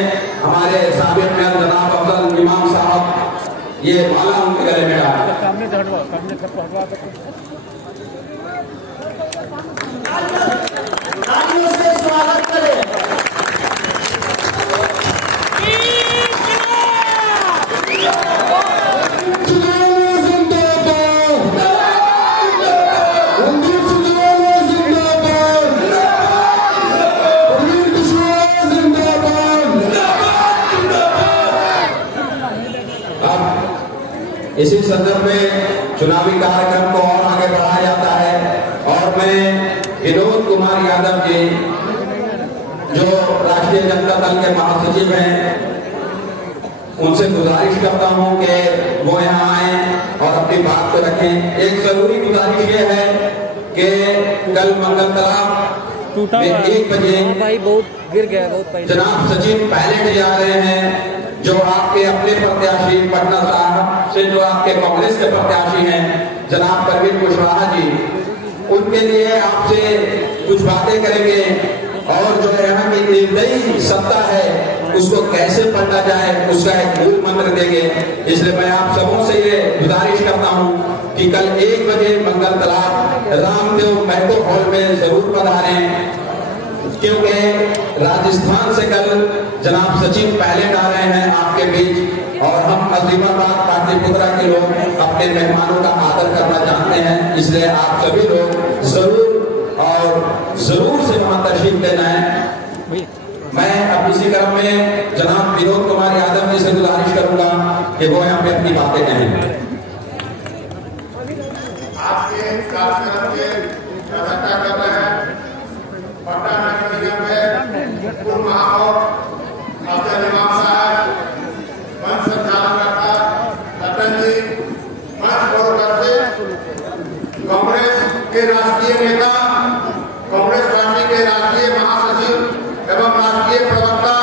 हमारे साबिक मेयर जनाब अफजल इमाम साहब ये माला उनके गले में डालें। स्वागत करें। इसी संदर्भ में चुनावी कार्यक्रम को और आगे बढ़ाया जाता है और मैं विनोद कुमार यादव जी जो राष्ट्रीय जनता दल के महासचिव हैं उनसे गुजारिश करता हूं कि वो यहाँ आए और अपनी बात को रखें। एक जरूरी गुजारिश ये है कि कल मंगल तालाब में 1 बजे गिर गया बहुत जनाब सचिन पायलट जी आ रहे हैं जो आपके अपने प्रत्याशी पटना साहब से जो आपके कांग्रेस के प्रत्याशी हैं जनाब परवीन कुशवाहा जी, उनके लिए आपसे कुछ बातें करेंगे और जो यहाँ की निर्दयी सत्ता है उसको कैसे पलटा जाए उसका एक मूल मंत्र देंगे। इसलिए मैं आप सबों से ये गुजारिश करता हूँ कि कल 1 बजे मंगल तालाब रामदेव महतो हॉल में जरूर पधारें क्योंकि राजस्थान से कल जनाब सचिन पायलट आ रहे हैं आपके बीच और हम अजीमाबाद पाटलिपुत्रा के लोग अपने मेहमानों का आदर करना चाहते हैं। इसलिए आप सभी लोग जरूर और जरूर से वहां तशरीफ लेना है। मैं अब इसी क्रम में जनाब विनोद कुमार यादव जी से गुजारिश करूंगा कि वो यहाँ पे अपनी बातें कहें। आपके कार्यक्रम के अध्यक्षता कर रहे हैं पटना नगर निगम में पूर्व महापौर अफजल इमाम साहब कांग्रेस के राष्ट्रीय नेता, कांग्रेस पार्टी के राष्ट्रीय महासचिव एवं राष्ट्रीय प्रवक्ता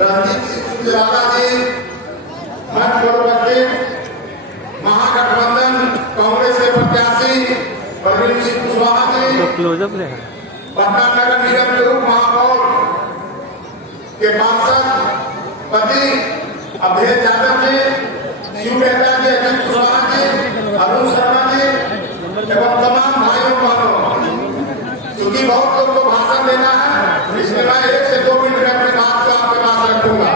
रणजीत सिंह सुरजेवाला जी, मंच पर उपस्थित महागठबंधन कांग्रेस के प्रत्याशी प्रवीण सिंह कुशवाहा जी, क्लोजअप ले पटना नगर निगम के उप महापौर के पार्षद पति अभय यादव जी, शिव मेहता जी, अजीत कुशवाहा जी, अरुण शर्मा जी एवं तमाम भाइयों बहनों, क्योंकि बहुत लोग को भाषण देना है, इसलिए मैं 1 से 2 मिनट में अपनी बात को आपके पास रखूंगा।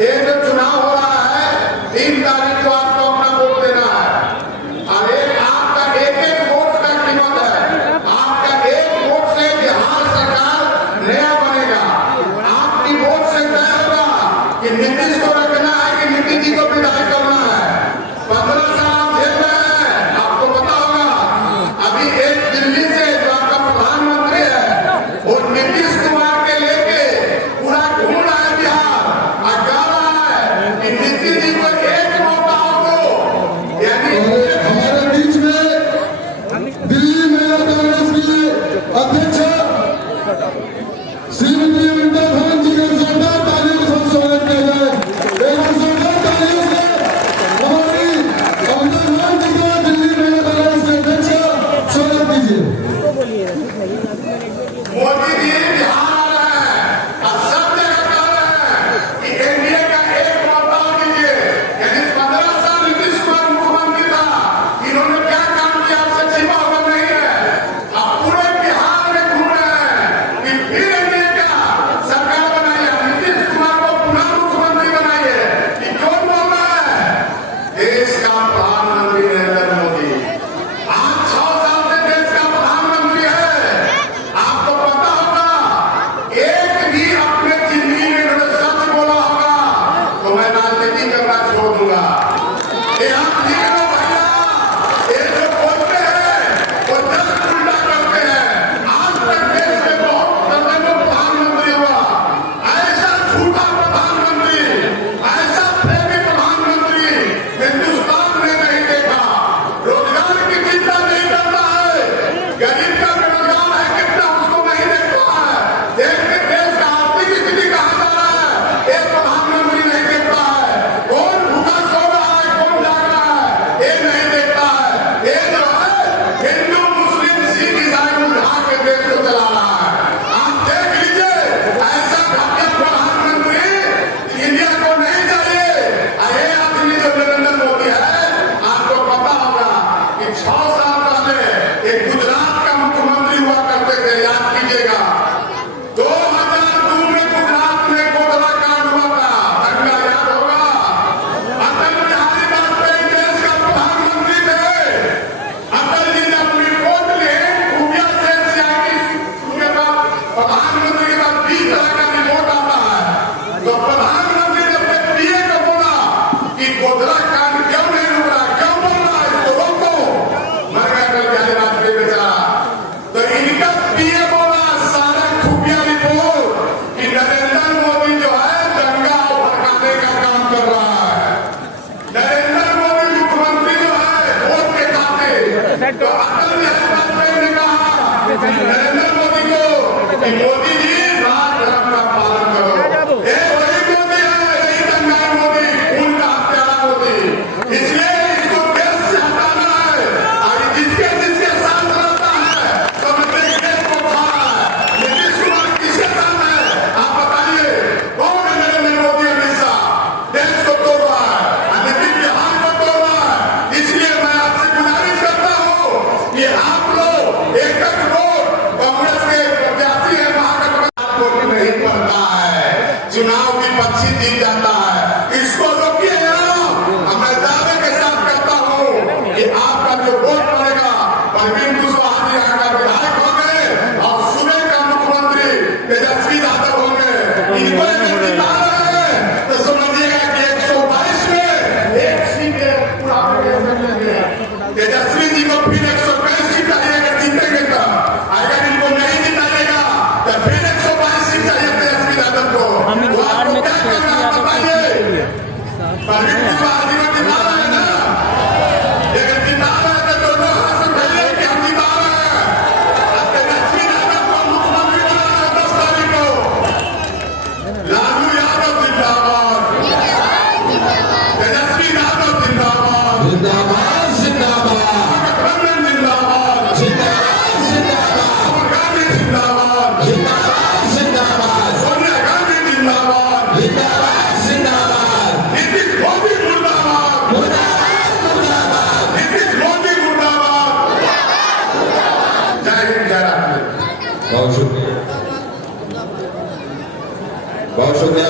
ये जो चुनाव हो रहा है, 3 तारीख को आपको अपना वोट देना है और आपका एक वोट का कीमत है। आपका एक वोट से बिहार सरकार नया बनेगा। आपकी वोट से तय होगा कि नीतीश को रखना है कि नीतीश जी को विदाई करना है। 15 साल आप झेल रहे हैं, आपको पता होगा। अभी एक दिल्ली से जो आपका प्रधानमंत्री है, वो नीतीश कुमार के लेके पूरा घूम रहा है बिहार और कह रहा है कि नीतीश जी को एक मौका हो, यानी हमारे बीच में दिल्ली महिला कांग्रेस की अध्यक्ष श्रीमती अमिता खान जी का जोरदार तालियों से स्वागत किया जाए। एक जोरदार तालियों से हमारी अमिता खान जी का दिल्ली महिला कांग्रेस के अध्यक्ष स्वागत कीजिए। मोदी जी बिहार आ रहे हैं और सब जगह कह रहे हैं कि एनडीए का एक मौका दीजिए। यानी 15 साल नीतीश कुमार मुख्यमंत्री था, इन्होंने क्या काम किया आपसे छिपा हुआ नहीं है। अब पूरे बिहार में घूम रहे हैं कि फिर एनडीए का सरकार बनाइए, नीतीश कुमार को पुनः मुख्यमंत्री बनाइए। कि कौन बोल रहा है? देश का प्रधानमंत्री नरेंद्र मोदी। आज 6 साल से देश का प्रधानमंत्री है। आपको पता होगा, एक भी अपने जिंदगी में इन्होंने सच बोला होगा तो मैं राजनीति करना छोड़ दूंगा। ये आप ठीक हो भैया, ये जो बोलते हैं वो जल्द उल्टा करते हैं। आज तक देश में बहुत दर्जनों प्रधानमंत्री हुआ, ऐसा झूठा प्रधानमंत्री, ऐसा प्रेमी प्रधानमंत्री हिंदुस्तान में नहीं देखा। रोजगार की चिंता नहीं करता है, गरीब का बेरोजगार है कितना उसको नहीं देखता है। देश के देश का आर्थिक स्थिति कहाँ जा रहा है, एक प्रधानमंत्री नहीं देखता है। कौन भूखा सो रहा है, कौन जाग रहा है, ये नहीं देखता है। ये जो है हिंदू मुस्लिम सिख ईसाई उठा के देश को चला रहा है। आप देख लीजिए, ऐसा घटिया प्रधानमंत्री इंडिया को नहीं चाहिए। अरे आदमी जो नरेंद्र मोदी है, आपको पता होगा कि 6 साल पहले एक गुजरात का मुख्यमंत्री हुआ करते थे, याद कीजिएगा। 2002 में गुजरात में गोधरा कांड हुआ था, दंगा याद होगा। अटल बिहारी वाजपेयी देश का प्रधानमंत्री थे। अटल जी ने अपनी रिपोर्ट ली, खुफिया से सीआईडी के बाद प्रधानमंत्री के बाद 20 तरह का रिपोर्ट आता है। तो प्रधानमंत्री ने अपने पीए को बोला कि गोधरा कांड क्यों नहीं रुक रहा, क्यों बोल रहा है, इसको रोको। मर गया अटल बिहारी वाजपेयी बेचारा। तो इनका पीए बोला सारा खुफिया रिपोर्ट कि नरेंद्र मोदी जो है दंगा भड़काने का काम कर रहा है। नरेंद्र मोदी मुख्यमंत्री जो है वोट के खाते। तो अटल बिहारी वाजपेयी ने कहा नरेंद्र मोदी को कि मोदी जी राज धर्म का पालन करो। ये वही मोदी है, यही दंगाई मोदी, खून का हत्यारा मोदी। इसलिए इसको देश से हटाना है और जिसके जिसके साथ रहता है सब देश को खा रहा है। नीतीश कुमार किसके साथ है आप बताइए? कौन है नरेंद्र मोदी? हमेशा देश को तोड़ रहा है और नीतीश बिहार को तोड़ रहा है। इसलिए मैं आपसे गुजारिश करता हूँ कि आप लोग एक वोट कांग्रेस के प्रत्याशी है, महागठबंधन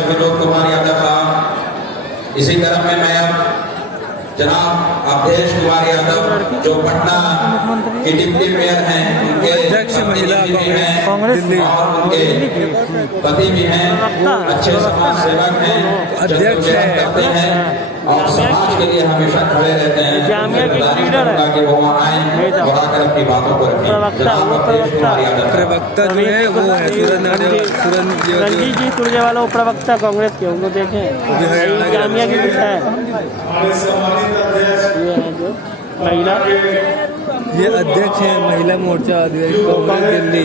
अध्यक्ष विनोद कुमार यादव साहब, इसी क्रम में मैं अब जनाब अवधेश कुमार यादव जो पटना के डिप्टी मेयर हैं, उनके महिला कांग्रेस और उनके पति भी हैं, अच्छे समाज सेवक हैं, अध्यक्ष करते हैं और समाज के लिए हमेशा खड़े रहते हैं। ताकि वो वहाँ आए और आकर अपनी बातों को रखें। जनाब अवधेश कुमार यादव प्रवक्ता जो है वो है रणजीत जी सुरजेवाला वो प्रवक्ता कांग्रेस के, उनको देखें जामिया की कुछ है महिला, ये अध्यक्ष है महिला मोर्चा कांग्रेस दिल्ली।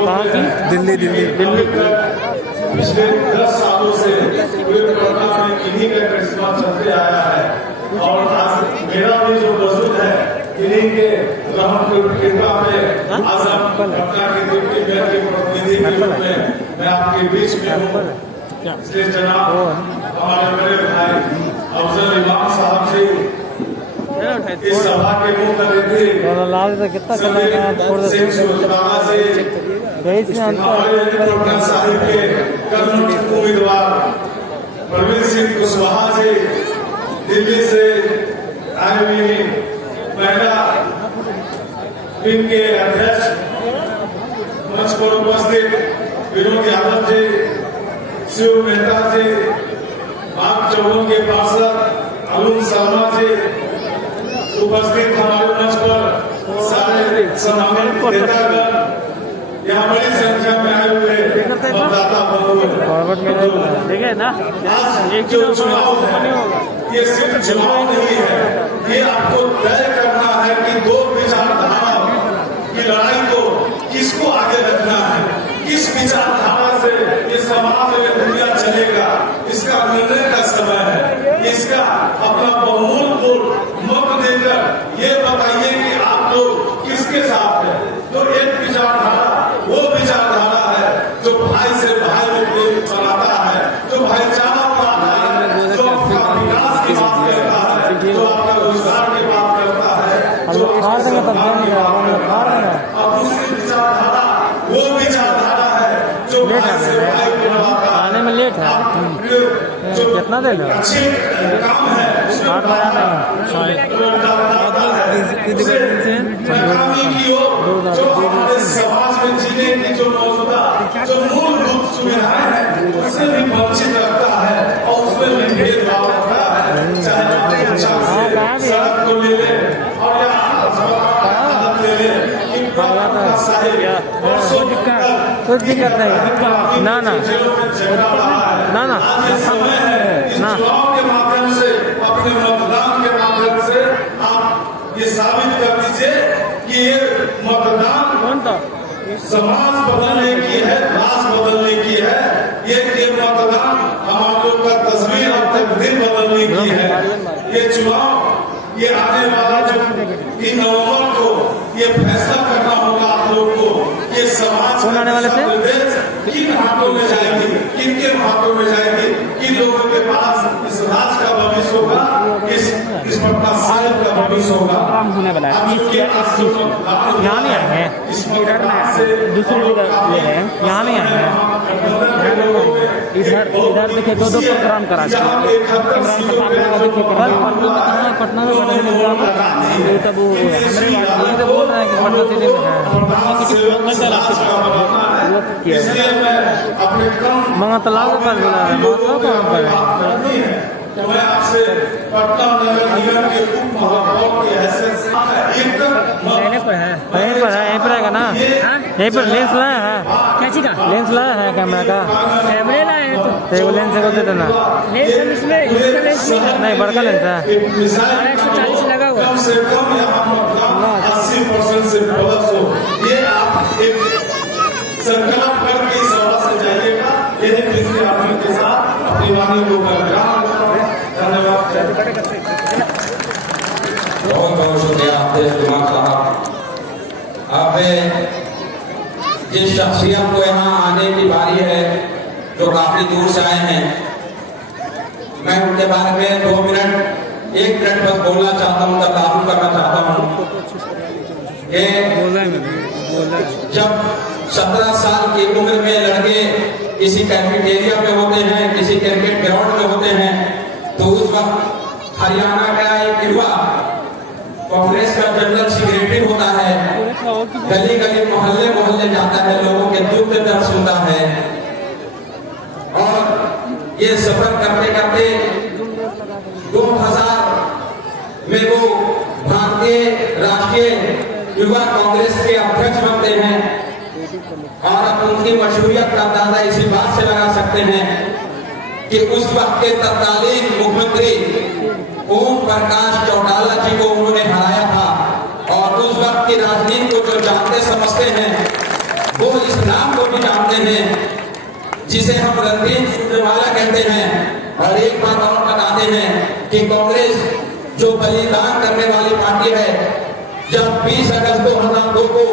कहाँ की? दिल्ली दिल्ली दिल्ली। पिछले 10 सालों से पूरे पटना में इन्हीं का करिश्मा चलते आया है और आज मेरा भी जो वजूद है इन्हीं के रहम की कृपा में आज हम पटना के डिप्टी मेयर के प्रतिनिधि के रूप में मैं आपके बीच में हूँ। इसलिए जनाब हमारे बड़े भाई अफजल इमाम साहब जी इस सभा के मुख्य अतिथि लाल से कितना पटना साहिब के कर्मठ उम्मीदवार प्रवीण सिंह कुशवाहा जी, दिल्ली से आई हुई महिला विंग के अध्यक्ष मंच पर उपस्थित विनोद यादव जी, शिव मेहता जी, बाग चौगन के पार्षद अरुण शर्मा जी, उपस्थित हमारे मंच पर सारे सम्मानित नेतागण, यहाँ बड़ी संख्या में आए हुए मतदाता देखे ना, आज जो चुनाव है ये सिर्फ चुनाव नहीं है, ये आपको तय करना है कि दो विचारधारा की लड़ाई को किसको आगे रखना है, किस विचारधारा से ये समाज में दुनिया चलेगा, इसका निर्णय का समय है। इसका अपना बहुमूल्य मत देकर ये बताइए कि आप लोग किसके साथ हैं। तो एक विचारधारा वो विचारधारा है जो भाई से भाई को प्रेम बनाता है, जो भाईचारा बनाता है, जो आपका विकास की बात करता है, जो आपका रोजगार की बात करता है, जो और दूसरी विचारधारा वो विचारधारा है जो भाई से भाई को बनाता है। आने में लेट है, कितना देर है? अच्छे काम है जो हमारे समाज में जीने की जो मौजूदा जो मूलभूत सुविधाएं हैं उससे भी वंचित रखता है और उसमें भी भेदभाव रखता है। चाहे सड़क को ले ले और या हालत ले ले, कुछ दिक्कत नहीं, ना ना ना ना ना चुनाव के माध्यम से अपने मतदान के माध्यम से आप ये साबित कर दीजिए कि ये मतदान समाज बदलने की है, राज बदलने की है, ये मतदान हम लोग का तस्वीर और तकदीर बदलने की है। ये चुनाव ये आने वाला जो 3 नवंबर को ये फैसला करना होगा आप लोग को, ये समाज आने वाले थे किन हाथों में जाएगी, किनके हाथों में जाएगी, किन लोगों के पास इस राज का भविष्य होगा, इस पटना साहिब का भविष्य होगा। होने वाला है यहाँ नहीं आए हैं, दूसरी जगह ले हैं, यहाँ नहीं आए हैं। इधर देखिए 2 प्रोग्राम करा पटना में तब वो हमारे बोल रहे हैं कि पटना सिटी में मंगा तालाब के पास बोला है, कहाँ पर है? मैं आपसे पटना नगर निगम के उप महापौर की हैसियत से यहीं पर है ना, यहीं पर लेंस लाया है, कैसी का लेंस लाया है कैमरा का, कैमरे लाए हैं तो एगो लेंस को दे देना। लेंस इसमें इसका लेंस नहीं, बड़का लेंस है 140 लगा हुआ, कम से कम यहाँ मतदान 80% से प्लस हो। ये आप एक संकल्प करके इस सभा से जाइएगा। यही पिछले आदमी के साथ अपनी वाणी को बरकरार धन्यवाद। बहुत बहुत शुक्रिया अवधेश कुमार साहब। अब जिस शख्सियत को यहाँ आने की बारी है जो काफी दूर से आए हैं, मैं उनके बारे में 2 मिनट 1 मिनट बस बोलना चाहता हूँ, तारुफ करना चाहता हूँ कि जब 17 साल की उम्र में लड़के किसी कैफेटेरिया में होते हैं, किसी क्रिकेट ग्राउंड में होते हैं, तो उस वक्त हरियाणा का एक युवा कांग्रेस का जनरल सेक्रेटरी होता है, गली गली मोहल्ले मोहल्ले जाता है, लोगों के दुख दर्द सुनता है। और ये सफर करते करते 2000 में वो भारतीय राष्ट्रीय युवा कांग्रेस के अध्यक्ष बनते हैं। और अब उनकी मशहूरियत का अंदाजा इसी बात से लगा सकते हैं कि उस वक्त के तत्कालीन मुख्यमंत्री ओम प्रकाश चौटाला जी को उन्होंने हराया था। और उस वक्त की राजनीति को जो जानते समझते हैं वो इस नाम को भी जानते हैं, जिसे हम रणदीप सुरजेवाला कहते हैं। और एक बात और बताते हैं कि कांग्रेस जो बलिदान करने वाली पार्टी है, जब 20 अगस्त 2002 को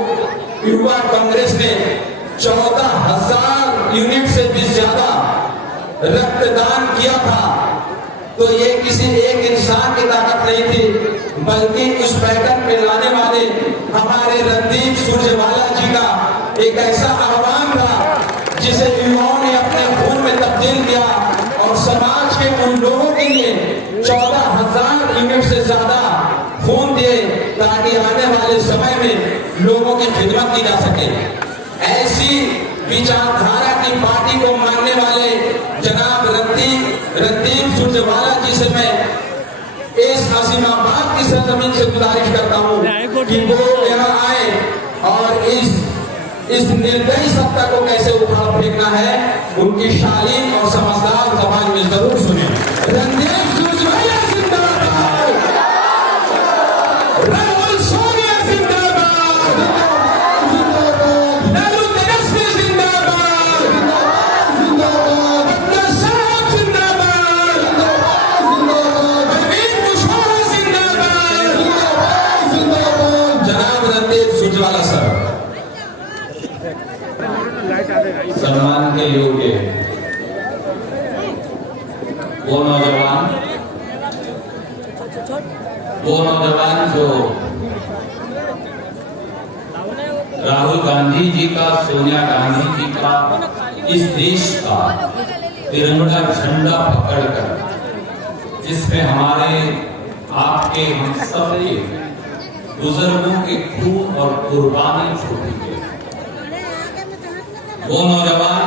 युवा कांग्रेस ने 14,000 यूनिट से भी ज्यादा रक्तदान किया था, तो ये किसी एक इंसान की ताकत नहीं थी, बल्कि उस पैटर्न में लाने वाले हमारे रणदीप सुरजेवाला जी का एक ऐसा आह्वान था जिसे युवाओं ने अपने खून में तब्दील किया और समाज के उन लोगों के लिए 14,000 यूनिट से ज्यादा खून दिए, ताकि आने वाले समय में लोगों की खिदमत की जा सके। ऐसी विचारधारा की पार्टी को मानने वाले जनाब रणदीप सुरजेवाला जी से मैं इस असीमाबाद की सरजमीन से गुजारिश करता हूँ कि वो यहाँ आए और इस निर्दयी सत्ता को कैसे उखाड़ फेंकना है उनकी शालीन और समझदार जबान में जरूर सुने। रणदीप सुरजेवाला जिंदाबाद, राहुल सोनिया जिंदाबाद, लालू तेजस्वी जिंदाबाद, पटना साहब जिंदाबाद, अरविंद कुशवाहा जिंदाबाद। जनाब रणदीप सुरजेवाला सर, सम्मान के योग्य वो नौजवान जो राहुल गांधी जी का, सोनिया गांधी जी का, इस देश का तिरंगा झंडा पकड़कर, जिसमें हमारे आपके हम सबके बुजुर्गों के खून और कुर्बानी छूटी गई, वो नौजवान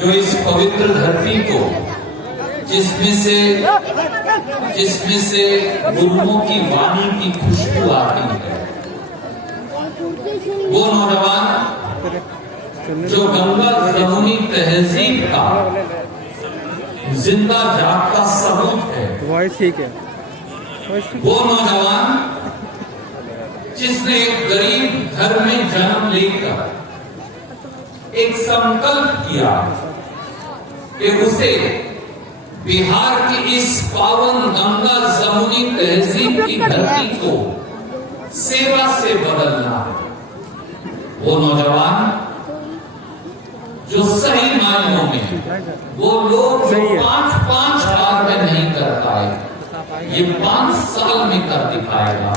जो इस पवित्र धरती को जिसमें से गुरुओं की वाणी की खुशबू आती है, वो नौजवान जो गंगा जमुनी तहजीब का जिंदा जागता सबूत है, वो नौजवान जिसने एक गरीब घर में जन्म लेकर एक संकल्प किया कि उसे बिहार की इस पावन गंगा जमुनी तहजीब की धरती को सेवा से बदलना है। वो नौजवान जो सही मायनों में वो लोग जो 5-5 बार में नहीं कर पाए, ये 5 साल में कर दिखाएगा।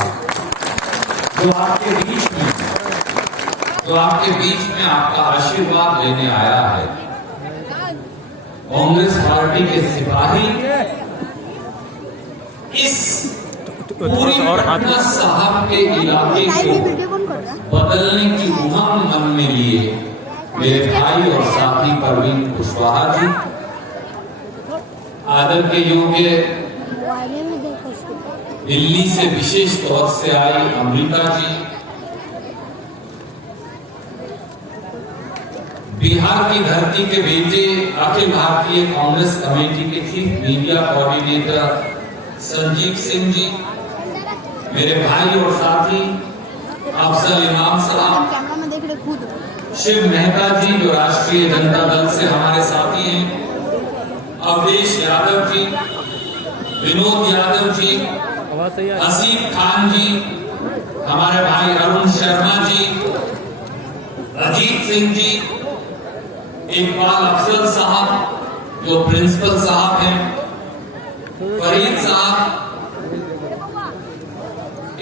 जो आपके बीच में आपका आशीर्वाद लेने आया है, कांग्रेस पार्टी के सिपाही इस पूरी पटना साहब के इलाके को बदलने की उमंग मन में लिए मेरे भाई और साथी परवीन कुशवाहा जी, आदर के योग्य दिल्ली से विशेष तौर से आई अमृता जी, बिहार की धरती के बेटे अखिल भारतीय कांग्रेस कमेटी के chief media coordinator Sanjeev Singh ji, मेरे भाई और साथी अफजल इमाम साहब, शिव मेहता जी जो राष्ट्रीय जनता दल से हमारे साथी हैं, अवधेश यादव जी, विनोद यादव जी, असीम खान जी, हमारे भाई अरुण शर्मा जी, अजीत सिंह जी, इकबाल अफजल साहब जो प्रिंसिपल साहब हैं, फरीद साहब,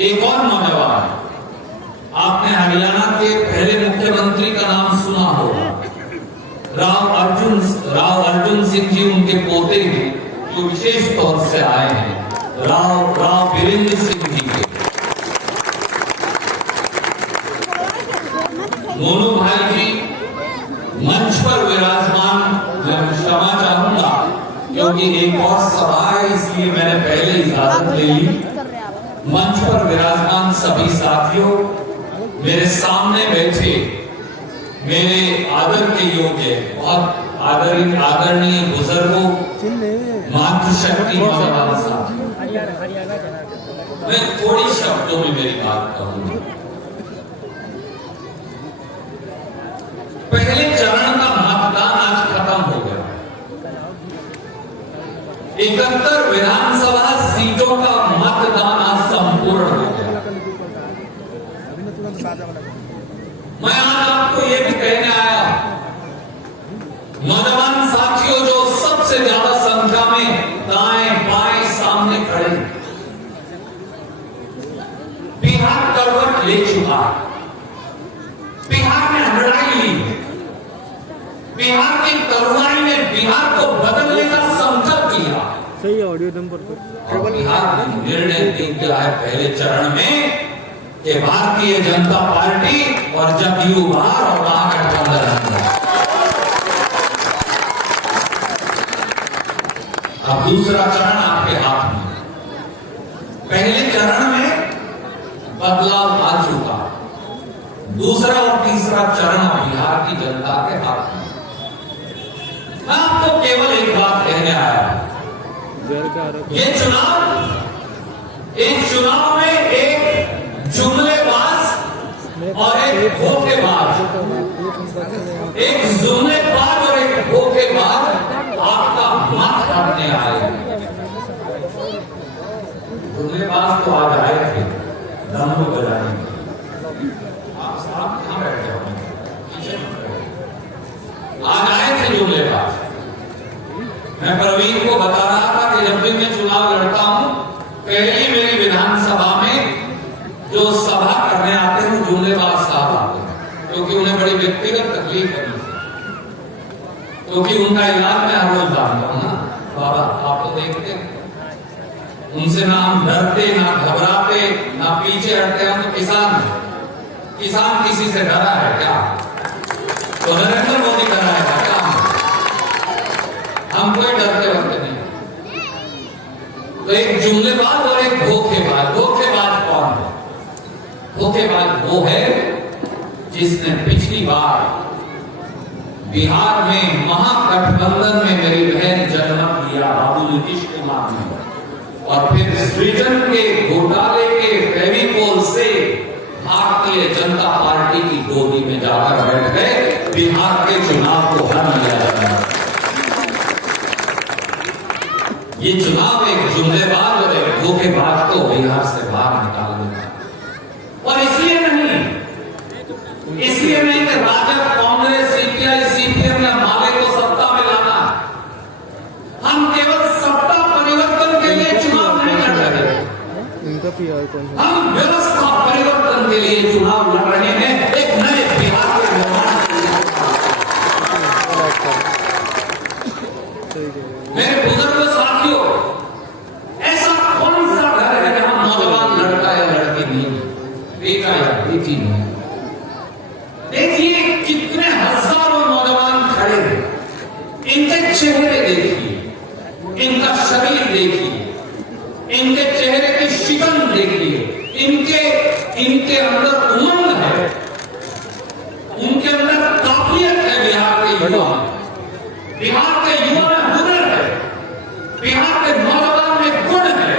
एक और नौजवान आपने हरियाणा के पहले मुख्यमंत्री का नाम सुना होगा, राव अर्जुन सिंह जी उनके पोते हैं जो विशेष तौर से आए हैं, राव वीरेंद्र सिंह जी के। मोनू भाई जी मंच पर विराजमान, मैं क्षमा चाहूंगा क्योंकि एक और सभा है इसलिए मैंने पहले इजाजत ले ली। मंच पर विराजमान सभी साथियों, मेरे सामने बैठे मेरे आदर के योग्य बहुत आदरणीय बुजुर्गों, मातृशक्ति नौजवान साथी, मैं थोड़ी शब्दों में मेरी बात कहूंगा। पहले चरण का मतदान आज खत्म हो गया। 71 विधानसभा सीटों का मतदान आज संपूर्ण हो गया। मैं आज आपको यह भी कहने आया, नौजवान साथियों जो सबसे ज्यादा संख्या में दाएं बाएं सामने खड़े, बिहार करवट ले चुका है। बिहार ने लड़ाई ली, बिहार की तरुणाई ने बिहार को बदलने का संकल्प लिया। सही ऑडियो नंबर पर और बिहार ने निर्णय लिया है पहले चरण में कि भारतीय जनता पार्टी और जदयू बाहर और महागठबंधन अंदर। अब दूसरा चरण आपके हाथ में। पहले चरण में बदलाव आ चुका, दूसरा और तीसरा चरण बिहार की जनता के हाथ में। मैं आपको केवल एक बात कहने आया, ये चुनाव में एक जुमलेबाज और एक धोखेबाज, एक जुमलेबाज और एक धोखेबाज आपका मत करने आए। जुमलेबाज तो आज आए थे दम बजाने, आप कहां बैठे हो, आज आए थे जुमलेबाज। मैं प्रवीण को बता रहा था कि जब भी मैं चुनाव लड़ता हूं, पहली मेरी विधानसभा में जो सभा करने आते हैं जुमलेबाज साहब आते हैं, क्योंकि उन्हें बड़ी व्यक्तिगत तकलीफ है, क्योंकि उनका इलाज मैं हर रोज जानता हूं ना बाबा, आप तो देखते हैं। उनसे ना हम डरते, ना घबराते, ना पीछे हटते। हम तो किसान किसी से डरा है क्या? तो नरेंद्र मोदी डरा है क्या? हम कोई डरते वरते नहीं। तो एक जुमलेबाज और एक धोखेबाज। धोखेबाज कौन है? धोखेबाज वो है जिसने पिछली बार बिहार में महागठबंधन में मेरी बहन जन्म लिया बाबू नीतीश कुमार ने, और फिर सृजन के घोटाले के फेविकोल से भारतीय जनता पार्टी की गोदी में जाकर बैठ गए। बिहार के चुनाव को हर लिया जाना। ये चुनाव एक जुमलेबाज और एक धोखेबाज को बिहार से बाहर निकालने का, और इसलिए नहीं कि राजद, कांग्रेस, सीपीआई, सीपीएम या माले को सत्ता में लाना। हम केवल सत्ता परिवर्तन के लिए चुनाव नहीं लड़ रहे, हम व्यवस्था परिवर्तन के लिए चुनाव लड़ रहे हैं। एक नए बिहार के निर्माण। मेरे बुजुर्ग साथियों, ऐसा कौन सा घर है जहां नौजवान लड़का या लड़की नहीं, बेटा या बेटी नहीं? देखिए कितने हजारों नौजवान खड़े हैं, इनके चेहरे देखिए, इनका शरीर देखिए, इनके चेहरे की शिकन देखिए, इनके अंदर उमंग है, उनके अंदर काबिलियत है। बिहार के युवा में हुनर है, बिहार के नौजवान में गुण है,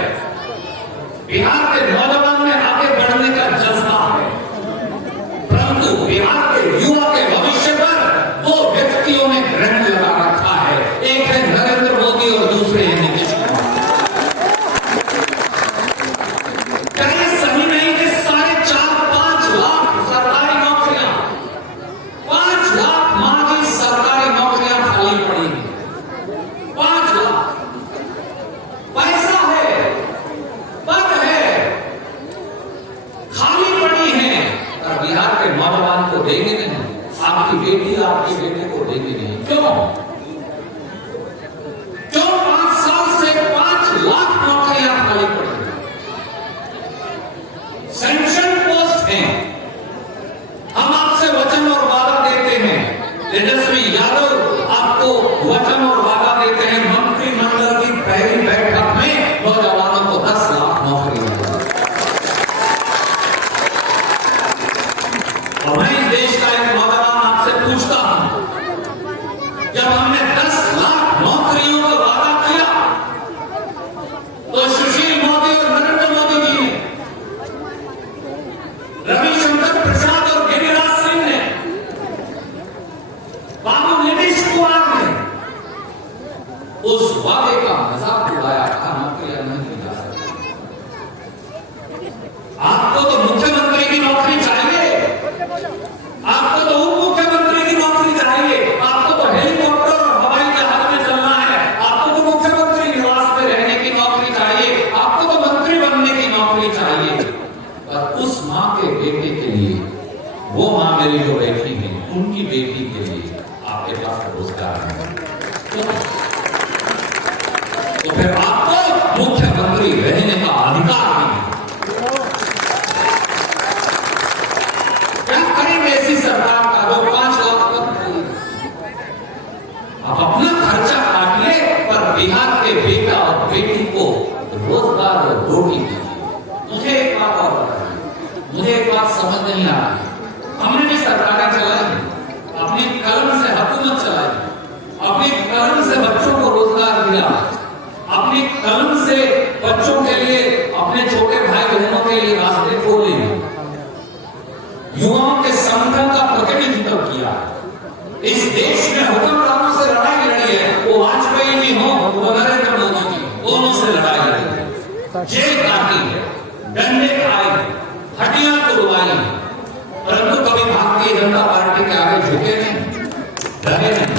बिहार के नौजवान में आगे बढ़ने का जज्बा है। परंतु बिहार के युवा के भविष्य पर दो व्यक्तियों ने ग्रहण लगा रखा है, एक है नरेंद्र मोदी और दूसरे हैं नीतीश कुमार। क्या ये सही नहीं कि 4.5-5 लाख मेरी जो बैठी है उनकी बेटी के लिए आपके पास रोजगार है, तो फिर आपको मुख्यमंत्री रहने का अधिकार नहीं है। क्या करेंगे ऐसी सरकार का जो 5 लाख पर आप अपना खर्चा काटिए, पर बिहार के बेटा और बेटी को रोजगार और रोटी दीजिए। मुझे एक बात और बताइए, मुझे एक बात समझ नहीं आ रही। हमने भी सरकारें चलाई, अपनी कलम से हुकूमत चलाई, अपनी कलम से बच्चों को रोजगार दिया, अपनी कलम से बच्चों के लिए, अपने छोटे भाई बहनों के लिए रास्ते खोले, युवाओं के संगठन का प्रतिनिधित्व किया। इस देश में हुक्मरानों से लड़ाई लड़ी है, वो वाजपेयी जी हो, वो नरेंद्र मोदी जी, दोनों से लड़ाई लड़ी है, जेल काटी है, डंडे खाए, हड्डियां तोड़वाई, परंतु कभी भारतीय जनता पार्टी के आगे झुके नहीं, डरे नहीं।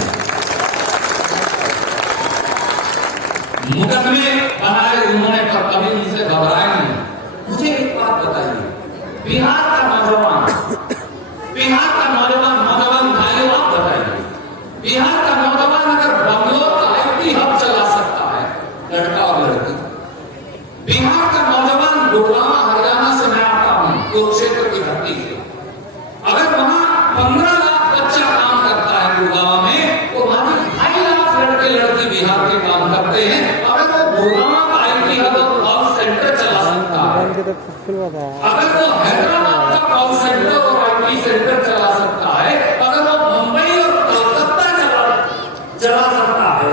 मुकदमे बनाए उन्होंने, पर कभी उनसे घबराए नहीं। मुझे एक बात बताइए, बिहार का नौजवान भाइयों, आप बताइए, बिहार का नौजवान अगर बंगलोर का IT हब चला सकता है, लड़का और लड़की, बिहार का नौजवान गुड़गांव हरियाणा से मैं आता हूं, कुरुक्षेत्र की धरती से, अगर वहां 15 लाख बच्चा काम करता है गुड़गांव में, तो वहां 2.5 लाख लड़के लड़की बिहार के काम करते हैं। अगर वो गुड़गांव का IT हब और कॉल सेंटर चला सकता है, अगर वो हैदराबाद का कॉल सेंटर और IT सेंटर चला सकता है, अगर वो मुंबई और कोलकाता चला सकता है,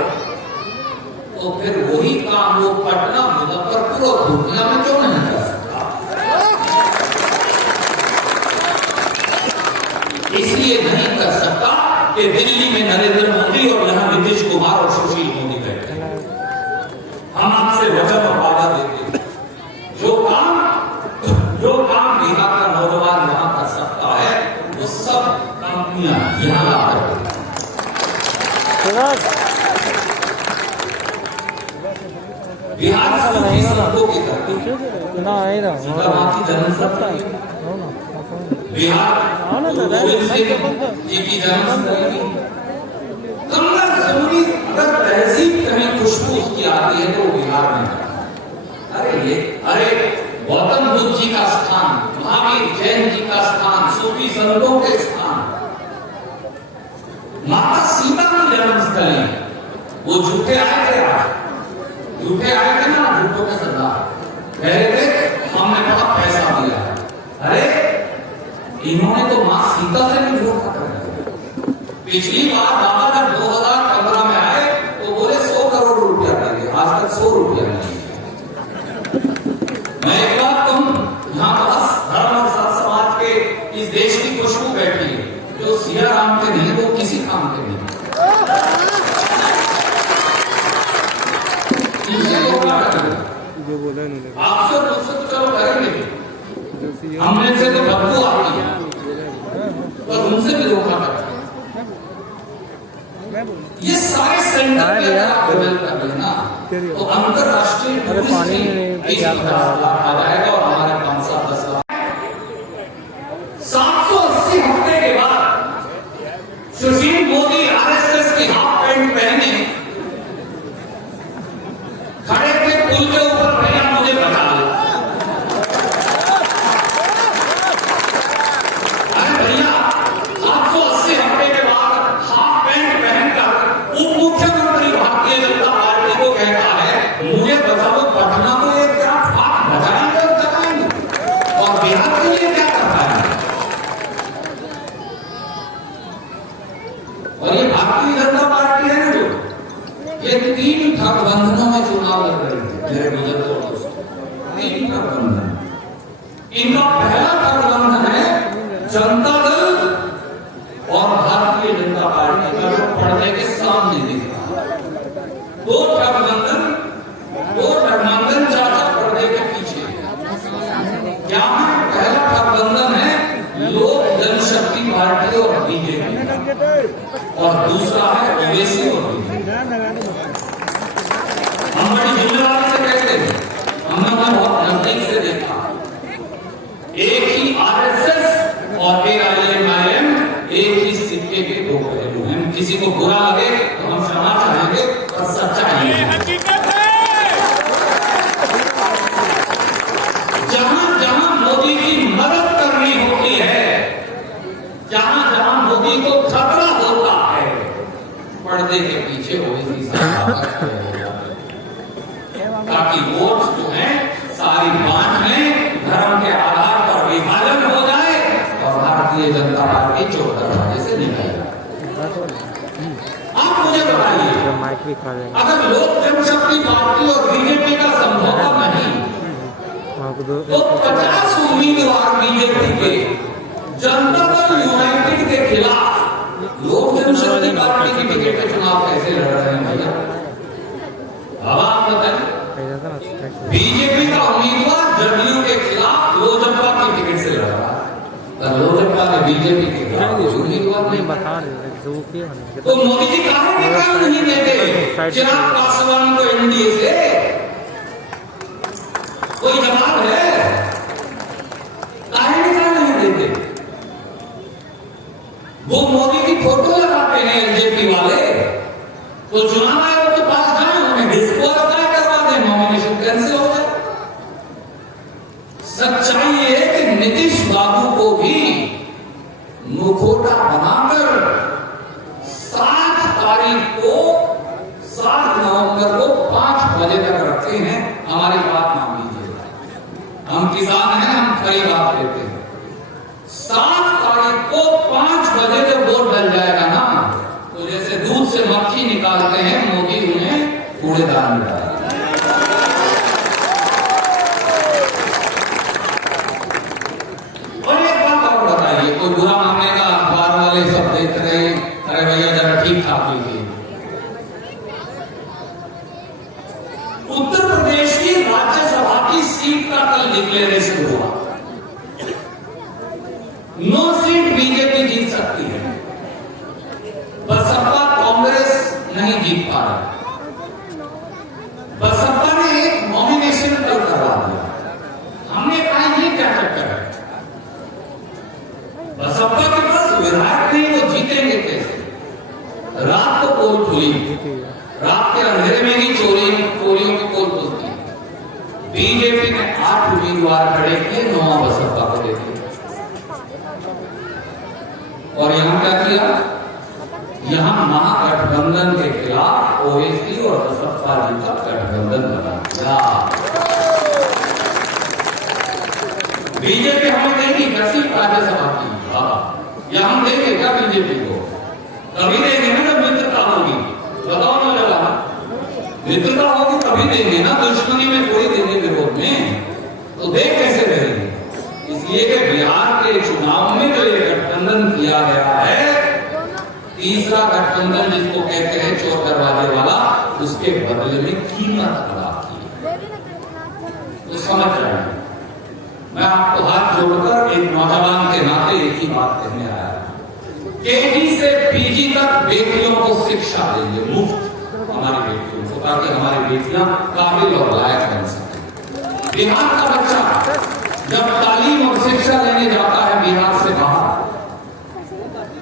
तो फिर वही काम वो पटना, मुजफ्फरपुर और दुनिया में क्यों नहीं कर सकता? इसलिए नहीं कर सकता कि दिल्ली में नरेंद्र मोदी और यहां नीतीश कुमार और सुशील मोदी बैठे हैं। हम आपसे वचन और वादा देते हैं, जो काम बिहार का नौजवान वहां कर सकता है, वो सब कंपनियां यहां लाकर बिहार सूफी संतों की धरती, सीतामाता जन्मस्थली, बिहार गोविंद सिंह जी की जन्मस्थली, कमर जरूरी अगर तहजीब कहीं खुशबू उसकी आती है तो बिहार में। अरे गौतम बुद्ध जी का स्थान, महावीर जैन जी का स्थान, सूफी संतों के स्थान, माता सीता की जन्मस्थली, वो झूठे आए थे ना, झूठों के सरदार कह रहे थे हमने बहुत पैसा दिया। अरे इन्होंने तो मां सीता से भी झूठ पकड़ा। पिछली बार बाबा जब 2015 में आए तो बोले 100 करोड़ रुपया देंगे, आज तक 100 रुपया नहीं। मैं एक बात कहूं, यहाँ पास धर्म और सत समाज के इस देश की खुशबू बैठी है, जो सिया राम के नहीं वो किसी काम के नहीं। आपसे मुझसे तो चलो करेंगे, हमने से तो बदबू आती है, पर उनसे भी रोका करते। ये सारे सेंटर पे आप डेवलप कर लेना तो अंतरराष्ट्रीय आ जाएगा और हमारे 5-10 लाख 780 हफ्ते के बाद सुशील मोदी RSS की हाफ पैंट पहने खड़े थे पुल के ऊपर, भैया मुझे बचा लो। अरे भैया 780 हफ्ते के बाद हाफ पैंट पहनकर उप मुख्यमंत्री भारतीय जनता पार्टी को कहता है मुझे बताओ पटना को ये क्या फाक बचाएंगे और जगाएंगे, और बिहार के लिए क्या कर पाएंगे? और ये भारतीय जनता पार्टी है ना, जो ये 3 गठबंधनों में चुनाव लड़ रही है मेरे बुजुर्गों दोस्तों, 3 गठबंधन। इनका पहला गठबंधन है जनता दल और भारतीय जनता पार्टी का, जो पर्दे के सामने दिख रहा है। 2 गठबंधन चाचा पर्दे के पीछे। क्या है? पहला गठबंधन है लोक जनशक्ति पार्टी और बीजेपी, और दूसरा है ओवैसी और बीजेपी। हम बड़ी जिम्मेदारी से कहते हैं, हमने बहुत नजदीक से देखा, एक ही RSS और AIMIM किसी को बुरा लगे तो हम क्षमा चाहेंगे, पर सच्चाई है। जहां जहां मोदी की मदद करनी होती है, जहां जहां मोदी को खतरा होता है, पर्दे के पीछे वही ताकि वोट जो है सारी बांट लें, धर्म के आधार पर विभाजन हो जाए और भारतीय जनता पार्टी चोर दरवाजे से निकल जाए। आप मुझे बताइए, अगर लोक जनशक्ति पार्टी और बीजेपी का समझौता नहीं तो 50 उम्मीदवार बीजेपी के जनता दल यूनाइटेड के खिलाफ लोक जनशक्ति पार्टी की टिकट के चुनाव कैसे लड़ रहे हैं भैया? अब आप बताइए, बीजेपी का उम्मीदवार जदयू के खिलाफ लोजपा की टिकट से लड़ रहा है, लोजपा ने बीजेपी के खिलाफ उम्मीदवार नहीं बता रहे। तो मोदी जी काहे निकाल नहीं देते चिराग पासवान को एनडीए से? कोई जवाब है? काहे निकाल नहीं देते? वो मोदी की फोटो लगाते हैं एलजेपी वाले, तो चुनाव आयोग के पास जाए, उन्हें डिस्क्वालीफाई करवा दें, नॉमिनेशन कैंसिल हो जाए। सच्चाई ये है कि नीतीश बाबू को भी मुखौटा बनाकर 7 तारीख को 7 नवंबर को 5 बजे तक रखे हैं। हमारी बात मान लीजिएगा, हम किसान हैं, हम खरी बात लेते हैं। 7 तारीख को 5 बजे जब वोट डल जाएगा ना, तो जैसे दूध से मक्खी निकालते हैं, मोदी उन्हें कूड़ेदान में डालेगा। और एक बात और बताइए, कोई बुरा मानेगा, अखबार वाले सब देख रहे हैं, अरे भैया जरा ठीक ठाक लीजिए। उत्तर प्रदेश की राज्यसभा की सीट का कल डिक्लेरेशन हुआ। 9 सीट बीजेपी जीत सकती है, बसपा कांग्रेस नहीं जीत पा रही। बसपा ने एक नॉमिनेशन कल करवा दिया। हमने कहा ये क्या चक्कर है? बसपा के पास विधायक नहीं, वो जीतेंगे कैसे? रात को पोल खुली, रात के अंधेरे में ही चोरियों की पोल खुलती। बीजेपी ने 8 उम्मीदवार खड़े किए, 9 बसपा को दे दिए। और यहां क्या किया? यहां महागठबंधन के खिलाफ ओवैसी और बसपा जी का गठबंधन बना दिया। बीजेपी हमें देगी 10 राज्यसभा की, या हम देंगे क्या बीजेपी को? कभी देंगे ना जब मित्रता होगी। बताओ ना जरा, मित्रता होगी तभी देंगे ना, दुश्मनी में कोई देंगे विरोध में, तो देख कैसे रहेंगे? इसलिए कि बिहार के चुनाव में जो ये गठबंधन किया गया है, तीसरा गठबंधन जिसको कहते हैं चोर दरवाजे वाला, उसके बदले में कीमत अदा की। तो समझ जाइए, मैं आपको हाथ जोड़कर एक नौजवान के नाते एक ही बात कहने आया, केजी से पीजी तक बेटियों को शिक्षा देंगे मुफ्त, हमारी बेटियों को, ताकि हमारी बेटियां काबिल और लायक बन सके। बिहार का बच्चा जब तालीम और शिक्षा लेने जाता है बिहार से बाहर,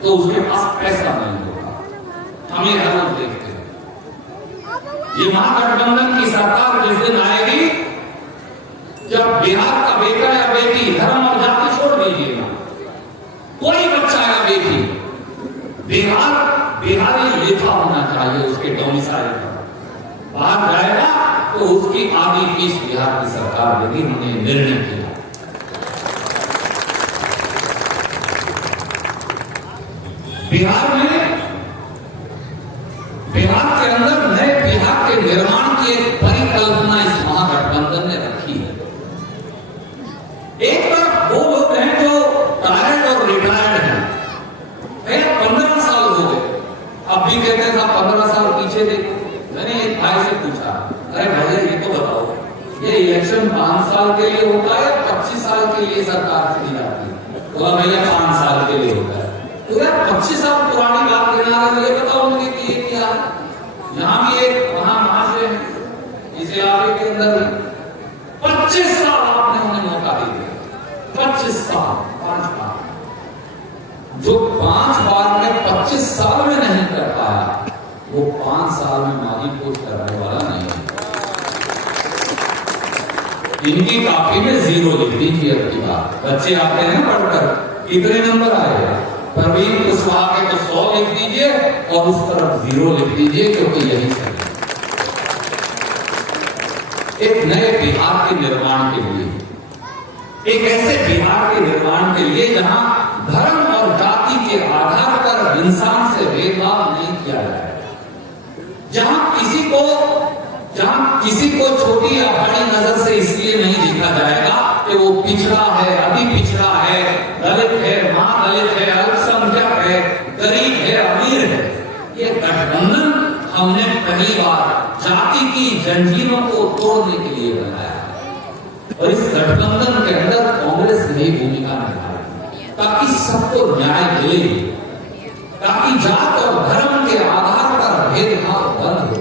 तो उसके पास पैसा नहीं होगा। हम ये हर रोज देखते हैं। ये महागठबंधन की सरकार जिस दिन आएगी, जब बिहार का बेटा या बेटी, धर्म और जाति छोड़ दीजिएगा, कोई बच्चा या बेटी बिहारी लिखा होना चाहिए उसके डोमिसाइल पर, बाहर जाएगा तो उसकी आधी फीस बिहार की सरकार देगी। हमने निर्णय किया। बिहार के अंदर नए बिहार के निर्माण की एक परिकल्पना इस महागठबंधन ने रखी है। एक तरफ वो लोग हैं जो टायर्ड और रिटायर्ड हैं, 15 साल हो गए, अब भी कहते हैं साहब 15 साल पीछे देखो। मैंने एक भाई से पूछा, अरे भैया ये तो बताओ, ये इलेक्शन 5 साल के लिए होता है, 25 साल के लिए सरकार चुनी जाती है? बोला भैया 5 साल के लिए होता है। तो यार 25 साल पुरानी बात कहना है, ये बताओ मुझे कि ये क्या है? यहाँ भी एक महाशय है इस इलाके के अंदर ही 25 साल आपने उन्हें मौका दे दिया। 25 साल, 5 बार, जो 5 बार में 25 साल में नहीं कर पाया वो 5 साल में माली पोस्ट करने वाला नहीं है। इनकी कॉपी में 0 लिख दीजिए। अब की बात बच्चे आते हैं पढ़कर कितने नंबर आए, परवीन कुशवाहा के तो 100 लिख दीजिए और उस तरफ 0 लिख दीजिए, क्योंकि यही सही। एक नए बिहार के निर्माण के लिए, एक ऐसे बिहार के निर्माण के लिए जहां धर्म और जाति के आधार पर इंसान से भेदभाव नहीं किया जाए, जहां किसी को छोटी या बड़ी नजर से इसलिए नहीं देखा जाएगा कि वो पिछड़ा है, अति पिछड़ा है, दलित है, महादलित है, अल्पसंख्यक है, गरीब है, अमीर है। ये गठबंधन हमने पहली बार जाति की जंजीरों को तोड़ने के लिए बनाया और इस गठबंधन के अंदर कांग्रेस ने भूमिका निभाई ताकि सबको न्याय मिले, ताकि जात और धर्म के आधार पर भेदभाव बंद हो,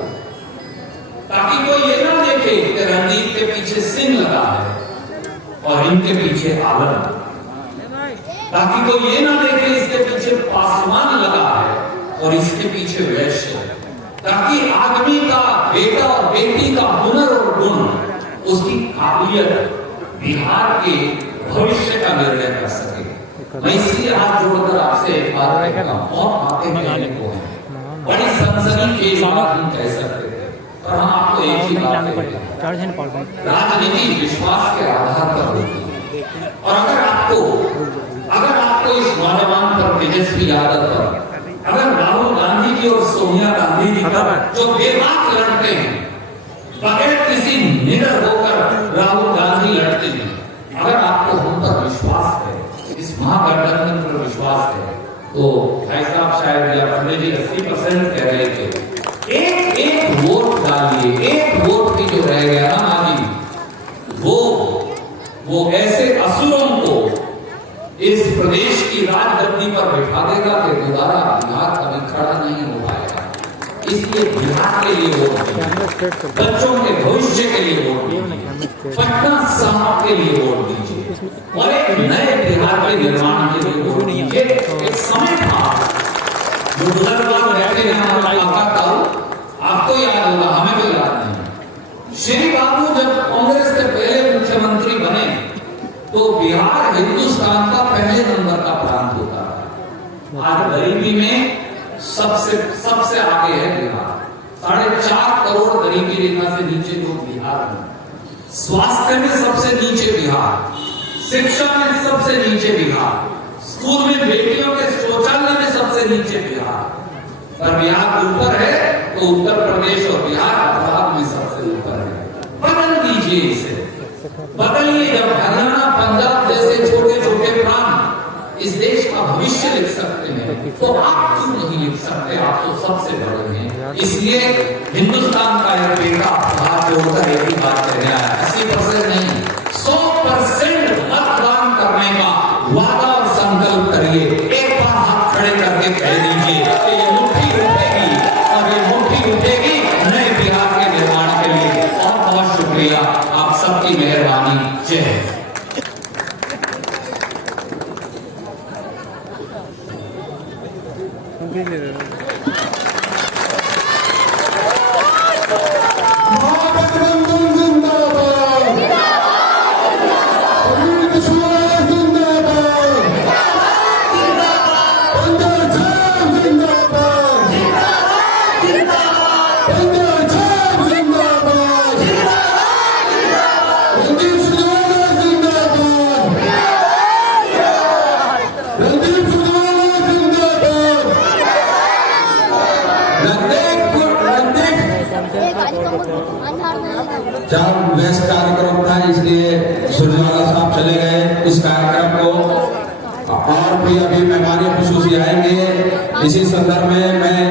ताकि कोई ये ना देखे कि रणदीप के पीछे सिंह लगा है और इनके पीछे आलम, ताकि कोई ये ना देखे इसके पीछे पासवान लगा है और इसके पीछे वैश्य, ताकि आदमी का, बेटा और बेटी का हुनर और गुण, उसकी काबिलियत बिहार के भविष्य का निर्णय कर सके। मैं इसलिए हाथ जोड़कर आपसे एक बात कहता हूं, और बातें कहने को है, बड़ी सनसनीखेज बात हम कह सकते थे, पर हम आपको एक ही बात कहते हैं, राजनीति विश्वास के आधार पर होती है। और अगर आपको इस नौजवान पर, तेजस्वी यादव पर, अगर राहुल गांधी जी और सोनिया गांधी जी पर जो बेबाक लड़ते हैं, बगैर किसी निडर होकर राहुल गांधी लड़ते हैं, अगर आपको हम पर विश्वास है, इस महागठबंधन पर विश्वास है, तो भाई साहब शायद या पंडित जी 80% कह रहे थे, एक वोट डालिए, एक वोट भी जो रह गया ना माजी, वो ऐसे असुरों को इस प्रदेश की राजगद्दी पर बिठा देगा कि दोबारा बिहार कभी खड़ा नहीं हो पाएगा। इसलिए बिहार के लिए वोट दीजिए, बच्चों के भविष्य के लिए वोट दीजिए, पटना साहब के लिए वोट दीजिए और एक नए बिहार के निर्माण के लिए वोट दीजिए। एक समय था जो बुजुर्ग लोग कहते हैं, हमारा काका ताऊ, आपको याद होगा, हमें भी याद नहीं, श्री बाबू जब कांग्रेस के पहले मुख्यमंत्री बने तो बिहार हिंदुस्तान का पहले नंबर का प्रांत होता था। आज गरीबी में सबसे आगे है बिहार, 4.5 करोड़ गरीबी रेखा से नीचे लोग बिहार में, स्वास्थ्य में सबसे नीचे बिहार, शिक्षा में सबसे नीचे बिहार, स्कूल में बेटियों के शौचालय में सबसे नीचे बिहार। पर बिहार ऊपर है तो उत्तर प्रदेश और बिहार अपराध में सबसे ऊपर है। बदल दीजिए इसे, बदलिए। जब हरियाणा, पंजाब जैसे छोटे छोटे प्रांत इस देश का भविष्य लिख सकते हैं तो आप क्यों नहीं लिख सकते? आप तो सबसे बड़े हैं। इसलिए हिंदुस्तान का यह बेटा हाथ जोड़कर एक ही बात कह रहा है, 80% नहीं, 100% मतदान करने का वादा और संकल्प करिए। एक बार हाथ खड़े करके कह दीजिए कि ये मुट्ठी उठेगी और ये मुट्ठी उठेगी नए बिहार के निर्माण के लिए। बहुत बहुत शुक्रिया, आप सबकी मेहरबानी। जय हिंद। महागठबंधन जिंदाबाद, प्रवीण कुशवाहा जिंदाबाद, पंजाब साहब जिंदाबाद, पंजाब साहब जिंदाबाद, रणदीप सुरजेवाला जिंदाबाद, रणदीप सुरजेवाला जिंदाबाद, जब व्यस्त कार्यक्रम था इसलिए सुरजेवाला साहब चले गए। इस कार्यक्रम को और भी अभी मेहमान खुशूसी आएंगे। इसी संदर्भ में मैं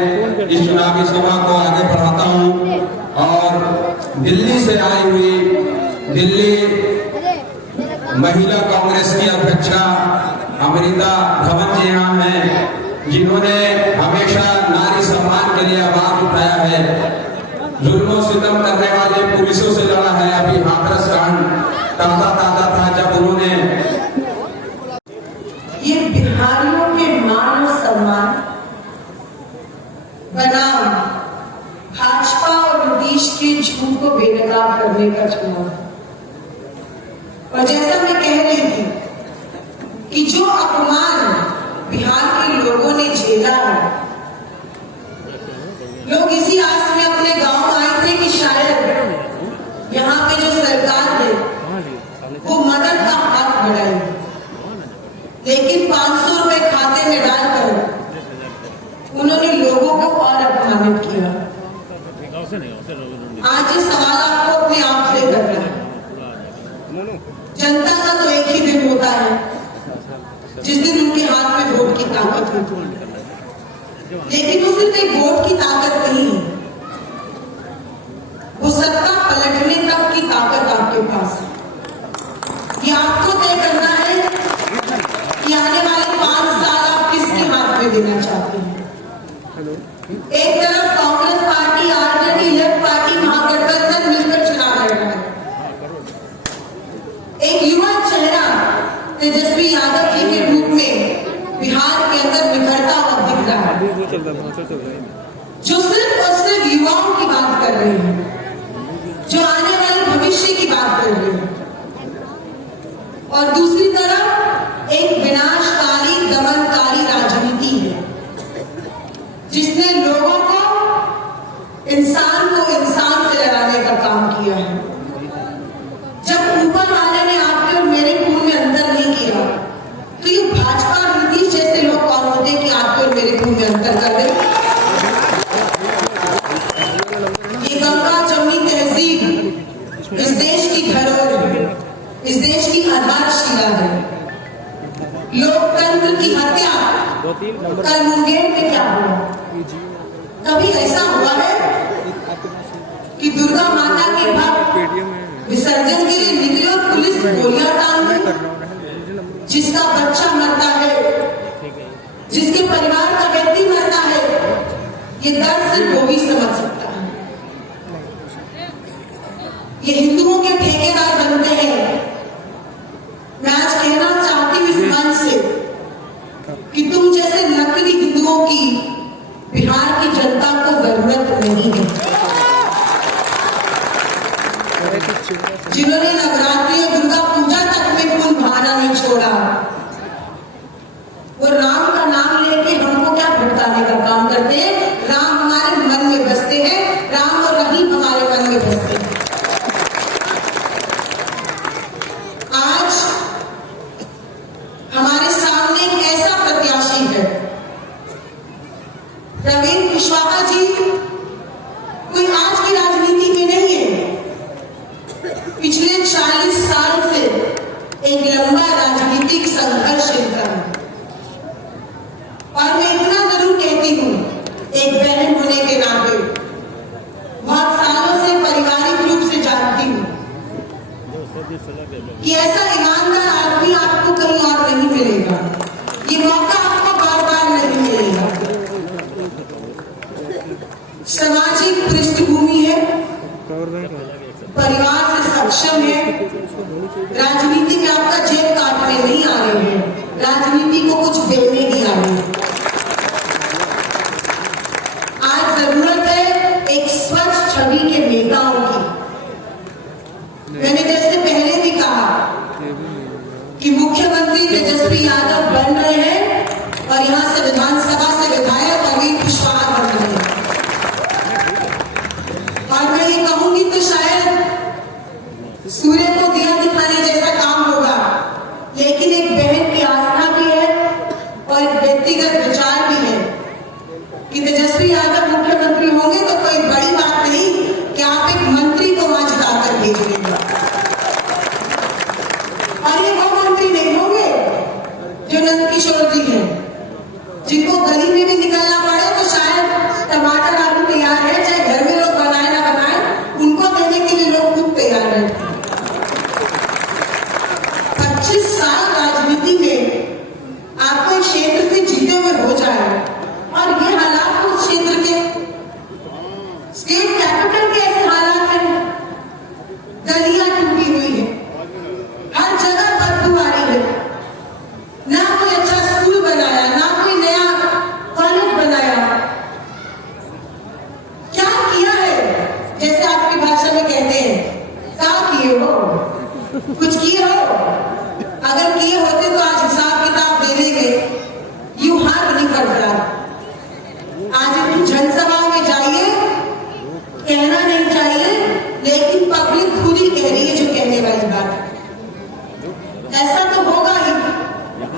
इस चुनावी सभा को आगे बढ़ाता हूं और दिल्ली से आई हुई दिल्ली महिला कांग्रेस की अध्यक्षा अमृता धवन जी यहाँ हैं, जिन्होंने हमेशा नारी सम्मान के लिए आवाज उठाया है, जुल्मों सितम करने वाले पुलिसों से लड़ा है। अभी हाथरस कांड ताजा था जब उन्होंने ये बिहारियों के मान और सम्मान और जैसा मैं कह रही थी कि जो अपमान बिहार के लोगों ने झेला है, लोग इसी आस में अपने गांव आए थे कि शायद यहाँ पे जो सरकार है वो मदद का हाथ बढ़ाएगी, लेकिन 500 रुपए खाते में डालकर उन्होंने लोगों को और अपमानित किया। आज ये सवाल आपको अपने आप से करना है। जनता का तो एक ही दिन होता है जिस दिन उनके हाथ में वोट की ताकत होती है, लेकिन वो सिर्फ एक वोट की ताकत नहीं है, वो सत्ता पलटने तक की ताकत आपके पास है। ये आपको तय करना है कि आने वाले 5 साल आप किसके हाथ में देना चाहते हैं। एक तरफ Congress party, RJD, left party, Mahagathbandhan मिलकर चुनाव लड़ रहा है। एक युवा चेहरा तेजस्वी यादव जी के रूप में बिहार के अंदर निखरता हुआ दिख रहा है, जो सिर्फ और सिर्फ युवाओं की बात कर रहे हैं, जो आने वाले भविष्य की बात कर रहे हैं। और दूसरी तरफ एक विनाशकारी, दमनकारी राजनीति है जिसने लोगों को, इंसान को इंसान से लड़ाने का काम किया है। जब ऊपर वाले ने आपके और मेरे खून में अंतर नहीं किया, तो ये भाजपा और नीतीश जैसे लोग कौन होते कि आपके और मेरे खून में अंतर कर रहे? ये गंगा जमुनी तहजीब इस देश की धरोहर है, इस देश की आधारशिला है। लोकतंत्र की हत्या कल मुंगेर में क्या हुआ? कभी ऐसा हुआ है कि दुर्गा माता के भक्त विसर्जन के लिए निकले और पुलिस गोलियां तान दी? जिसका बच्चा मरता है, जिसके परिवार का व्यक्ति मरता है, ये दर्द सिर्फ वो ही समझ सकता है। ये हिंदुओं के ठेकेदार बनते हैं। मैं आज कहना चाहती हूँ इस मंच से कि तुम जैसे नकली हिंदुओं की बिहार की जनता को जरूरत नहीं है। जिन्होंने नवरात्रि और दुर्गा पूजा तक में खून बहाना नहीं छोड़ा, वो राम का नाम लेके हमको क्या भटकाने का काम करते हैं। राम हमारे मन में बसते हैं, राम और रहीम हमारे मन में बसते हैं। आज हमारे सामने एक ऐसा प्रत्याशी है, रवींद्र कुशवाहा जी कोई आज की राजनीति में नहीं है। पिछले 40 साल से एक लंबा राजनीतिक संघर्ष इनका है। और मैं इतना जरूर कहती हूँ, एक बहन होने के नाते बहुत सालों से पारिवारिक रूप से जानती हूँ कि ऐसा ईमानदार आदमी आपको कहीं और नहीं मिलेगा। ये मौका आपको बार बार नहीं मिलेगा। सामाजिक पृष्ठभूमि है, परिवार से सक्षम है, राजनीति में आपका जेब काटने नहीं आ रहे हैं, राजनीति को कुछ देने ही आ रहे हैं। आज जरूरत है एक स्वच्छ छवि के नेताओं की। मैंने जैसे पहले भी कहा कि मुख्यमंत्री तेजस्वी यादव बन रहे हैं और यहाँ से विधानसभा से विधायक रवींद्र कुशवाहा बन रहे हैं। और मैं ये कहूंगी तो शायद सूर्य को दिया दिखाने जैसा काम होगा, लेकिन एक बहन की आस्था भी है और एक व्यक्तिगत विचार भी है कि तेजस्वी यादव मुख्यमंत्री होंगे तो कोई बड़ी बात नहीं कि आप एक मंत्री को वहां जिताकर भेज देंगे। और ये वो मंत्री नहीं होंगे जो नंदकिशोर जी हैं, जिनको गली में भी निकलना पड़े तो शायद टमाटर आलू तैयार है, चाहे घर में लोग बनाए ना बनाए, उनको देने के लिए लोग खुद तैयार है। 25 साल राजनीति में आपको एक क्षेत्र से जीते हुए हो जाए और ये हालात उस क्षेत्र के स्टेट कैपिटल के ऐसे हालात हैं, गलियां टूटी हुई है, हर जगह बदबू आ रही है, ना कोई अच्छा स्कूल बनाया, ना कोई नया किए हो? अगर किए होते तो आज हिसाब किताब दे देंगे। यू हाथ नहीं करता। आज इतनी जनसभाओं में जाइए, कहना नहीं चाहिए, लेकिन पब्लिक खुद ही कह रही है जो कहने वाली बात है। ऐसा तो होगा ही,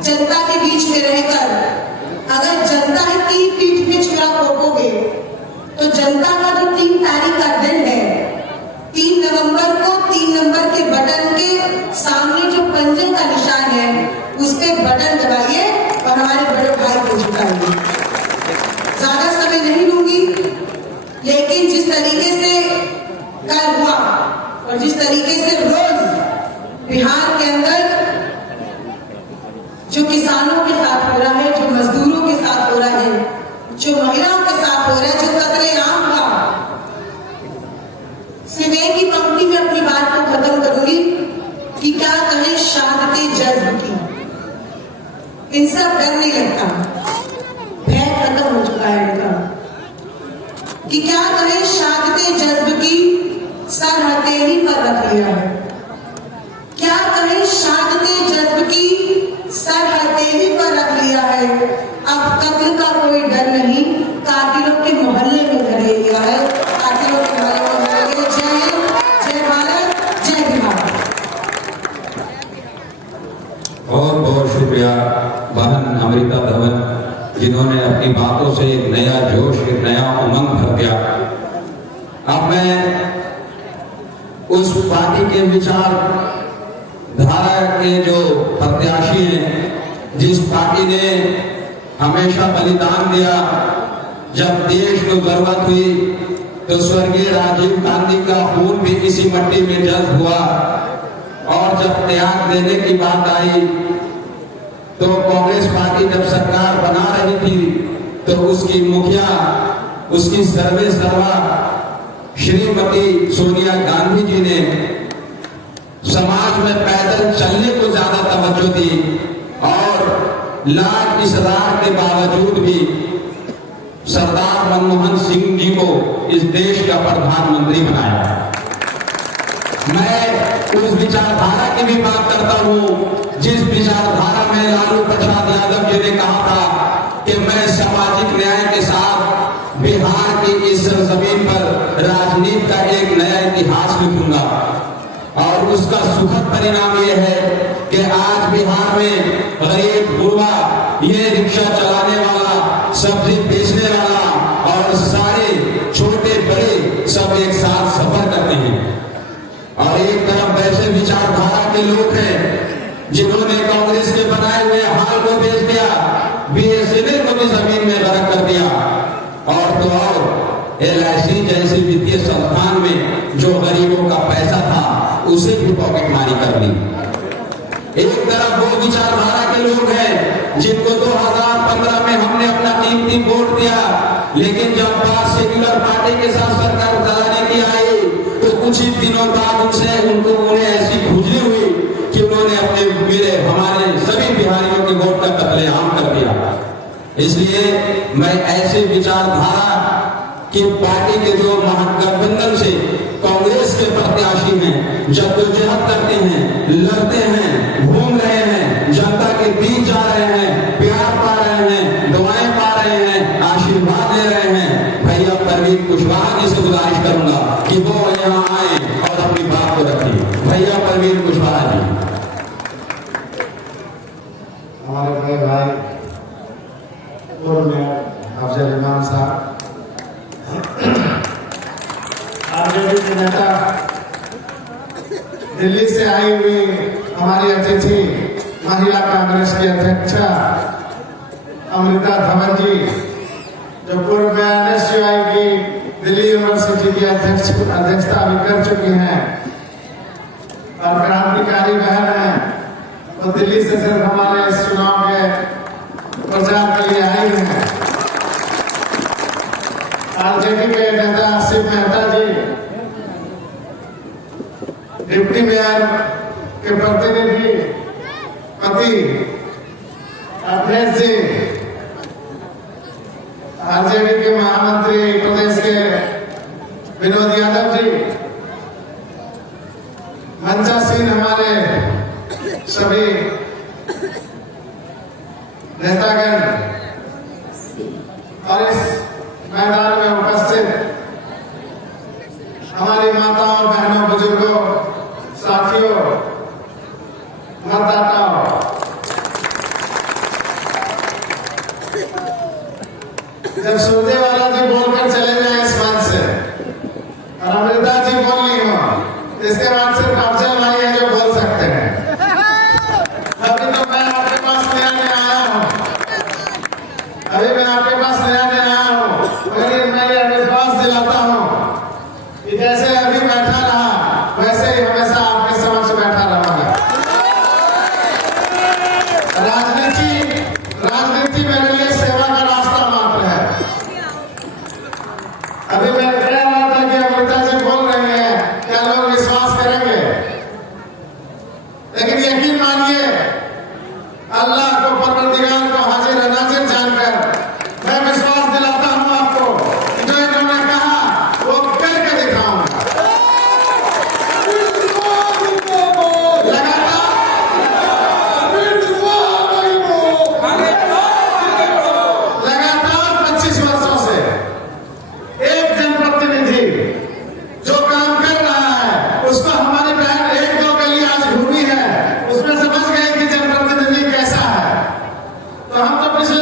जनता के बीच में रहकर अगर जनता की पीठ पे छुरा पोपोगे तो जनता का जो 3 तारीख का दिन है, 3 नवंबर को 3 नंबर के बटन के सामने जो पंजे का निशान है उस पे बटन दबाइए और हमारे बड़े भाई को झुकाइए। ज्यादा समय नहीं लूंगी, लेकिन जिस तरीके से कल हुआ और जिस तरीके से रोज बिहार के अंदर जो किसानों के साथ हो रहा है, जो मजदूरों के साथ हो रहा है, जो महिलाओं के साथ हो रहा है, जो कत्लेआम हुआ, सिर्फ एक ही पंक्ति में अपनी बात को खत्म करूंगी कि क्या कहें शहादते जज्ब की। इनसे अब डर नहीं लगता, भय खत्म हो चुका है इनका। कि क्या कहें शहादते जज्ब की, सर हथेली पर रख लिया है। क्या कहें शहादते जज्ब की, सर हथेली पर रख लिया है। अब कत्ल का कोई डर नहीं, कातिलों के मोहल्ले में घर ले लिया है। कातिलों के मोहल्ले में घर ले। जय हिंद, जय भारत, जय बिहार। बहुत बहुत शुक्रिया बहन अमृता धवन, जिन्होंने अपनी बातों से एक नया जोश, एक नया उमंग भर दिया। अब मैं उस पार्टी के विचार धारा के जो प्रत्याशी हैं, जिस पार्टी ने हमेशा बलिदान दिया, जब देश को जरूरत हुई तो स्वर्गीय राजीव गांधी का खून भी इसी मट्टी में जज्ब हुआ, और जब त्याग देने की बात आई तो कांग्रेस पार्टी जब सरकार बना रही थी तो उसकी मुखिया, उसकी सर्वे सर्वा श्रीमती सोनिया गांधी जी ने समाज में पैदल चलने को ज्यादा तवज्जो दी, और लाख इसरार के बावजूद भी सरदार मनमोहन सिंह जी को इस देश का प्रधानमंत्री बनाया। मैं उस विचारधारा की भी बात करता हूं जिस विचारधारा में लालू प्रसाद यादव जी ने कहा था कि मैं सामाजिक न्याय के साथ बिहार की इस जमीन पर राजनीति का एक नया इतिहास लिखूंगा। और उसका सुखद परिणाम यह है कि आज बिहार में गरीब गुरबा, ये रिक्शा चलाने वाला, सब्जी बेचने वाला और सारे छोटे बड़े सब एक साथ सफर करते हैं। और एक तरफ वैसे विचारधारा के लोग हैं जिन्होंने कांग्रेस के बनाए हुए हाल को बेच दिया, बीएसएनएल को भी जमीन में गर्क कर दिया, और तो और LIC जैसी वित्तीय संस्थान में जो गरीबों का पैसा था उसे भी पॉकेटमारी कर दी। एक तरफ वो विचारधारा के लोग हैं जिनको 2015 में हमने अपना कीमती वोट दिया, लेकिन जब बात सेक्युलर पार्टी के साथ सरकार चलाने की आई तो कुछ ही दिनों बाद उन्हें ऐसी खुजली हुई कि उन्होंने अपने हमारे सभी बिहारियों के वोट का कत्लेआम कर दिया। इसलिए मैं ऐसे विचारधारा की पार्टी के जो महागठबंधन से कांग्रेस के प्रत्याशी हैं, जद्दोजहद करते हैं, लड़ते हैं, घूम रहे हैं, जनता के बीच जा रहे हैं, प्यार पा रहे हैं, दुआएं पा रहे हैं, आशीर्वाद ले रहे हैं, भैया परवीन कुशवाहा जी से गुजारिश करूंगा कि वो यहाँ आए और अपनी बात को रखें। भैया परवीन कुशवाहा जी। हमारे बड़े भाई पूर्व मेयर अफजल इमाम साहब, आरजेडी के नेता, दिल्ली से आई हुई हमारी अतिथि महिला कांग्रेस की अध्यक्षा अमृता धवन जी, जो पूर्व में NSUI की दिल्ली यूनिवर्सिटी की अध्यक्षता भी कर चुकी हैं और क्रांतिकारी बहन हैं, वो दिल्ली से सिर्फ हमारे इस चुनाव के प्रचार के लिए आई हैं। आरजेडी के नेता आसिफ मेहता जी, डिप्टी मेयर के प्रतिनिधि पति अखिलेश जी, आरजेडी के महामंत्री प्रदेश के विनोद यादव जी, मंचासीन हमारे सभी नेतागण और इस मैदान में उपस्थित हमारी माताओं, बहनों, बुजुर्गों, साथियों, मतदाताओं, जब सुरजेवाला जी बोलकर चले जाए इस मंच से और अमृता जी बोल नहीं हो, इसके बाद सिर्फ अफजल भाई है जो बोल सकते हैं। अभी तो मैं आपके पास नया आया हूँ, अभी मैं आपके पास नया आया हूँ, लेकिन मैं ये विश्वास दिलाता हूँ कि जैसे अभी बैठा रहा वैसे ही हमेशा आपके समक्ष बैठा रहूंगा। राजनीति मेरे लिए सेवा का रास्ता मात्र है। अभी मैं कह रहा था कि अमृता जी बोल रहे हैं, क्या लोग विश्वास करेंगे? लेकिन यकीन मानिए, अल्लाह को, परवरदिगार को हाजिर नाजिर जानकर मैं विश्वास दिलाता हूं आपको कि जो इन्होंने कहा वो करके दिखाऊंगा। लगातार 25 वर्षों से एक जनप्रतिनिधि जो काम कर रहा है उसको हमारी बहन 1-2 गली आज घूमी है, उसमें समझ गए कि जनप्रतिनिधि कैसा है। तो हम तो पिछले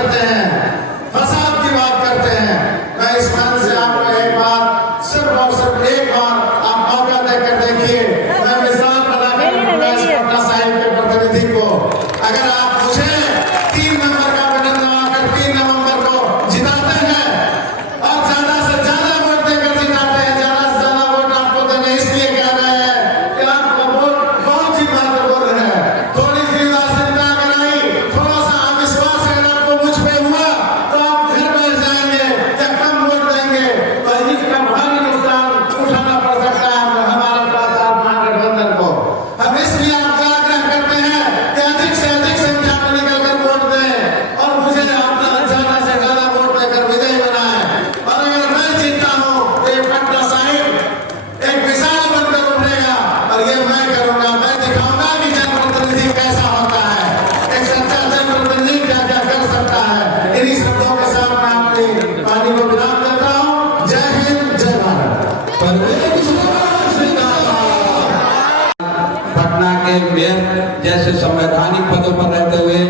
करते हैं, फसाद की बात करते हैं। मैं इस मंच से आपको एक बात, सिर्फ और सिर्फ एक बार आप मौका देकर देखिए। मैं मिसाल बनाकर पटना साहिब के प्रतिनिधि को, अगर आप मुझे 3 नंबर का बटन दबाकर 3 नवंबर को जिताते हैं और ज्यादा से ज्यादा वोट देकर जिताते हैं, ज्यादा से ज्यादा वोट आपको देने इसलिए कह रहे हैं कि आपका वोट बहुत सी बात बोल रहे हैं। थोड़ी सी उदासीनता अगर आई, थोड़ा सा अविश्वास अगर आपको मुझ पे हुआ तो आप फिर बैठ जाएंगे या कम वोट देंगे, तो इसका भारी नुकसान उठाना पड़ सकता है हमारे पास महागठबंधन को। हम इसलिए आपका आग्रह करते हैं कि अधिक से अधिक संख्या में निकलकर वोट दें और मुझे अपना ज्यादा से ज्यादा वोट देकर विजयी बनाएं। और अगर मैं जीतता हूं तो ये पटना साहिब एक मिसाल बनकर उठेगा और ये मैं करूंगा, मैं दिखाऊंगा कि जनप्रतिनिधि कैसा होता है, एक सच्चा जनप्रतिनिधि क्या क्या कर सकता है। इन्हीं शब्दों के साथ मैं अपनी वाणी को विराम देता हूं। जय हिंद, जय भारत। पटना के मेयर जैसे संवैधानिक पदों पर रहते हुए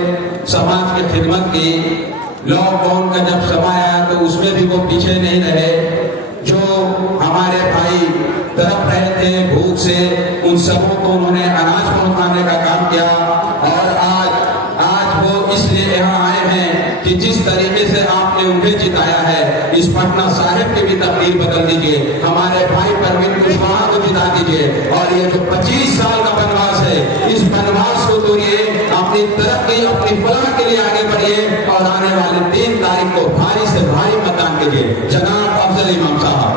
समाज की खिदमत की, लॉकडाउन का जब समय आया तो उसमें भी वो पीछे नहीं रहे। जो हमारे भाई तड़प रहे थे भूख से, उन सबों को उन्होंने अनाज पहुंचाने का काम किया। और आज वो इसलिए यहाँ आए हैं कि जिस तरीके से आपने उन्हें जिताया है, इस पटना साहिब की भी तकदीर बदल दीजिए। हमारे भाई परवीन कुशवाहा को जिता दीजिए और ये जो 25 साल का बनवास है, इस बनवास को तोड़िए, अपनी तरक्की अपनी फलाह के लिए आगे बढ़िए और आने वाले 3 तारीख को भारी से भारी मतदान कीजिए। जनाब अफजल इमाम साहब।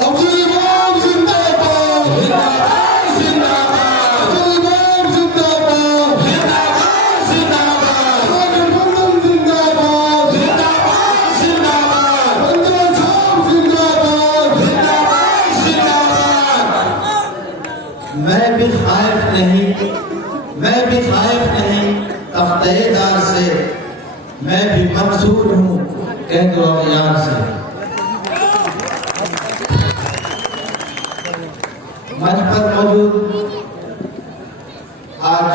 अफजल इमाम जिंदाबाद, जिंदाबाद, जिंदाबाद, अफजल इमाम जिंदाबाद, जिंदाबाद, जिंदाबाद, महागठबंधन जिंदाबाद, जिंदाबाद, जिंदाबाद, पंजाब साहब जिंदाबाद, जिंदाबाद, जिंदाबाद। मैं भी खाइफ नहीं, मैं भी खाइफ नहीं तख्तेदार से, मैं भी मंसूर हूँ कह दो अब यार से। मंच पर मौजूद आज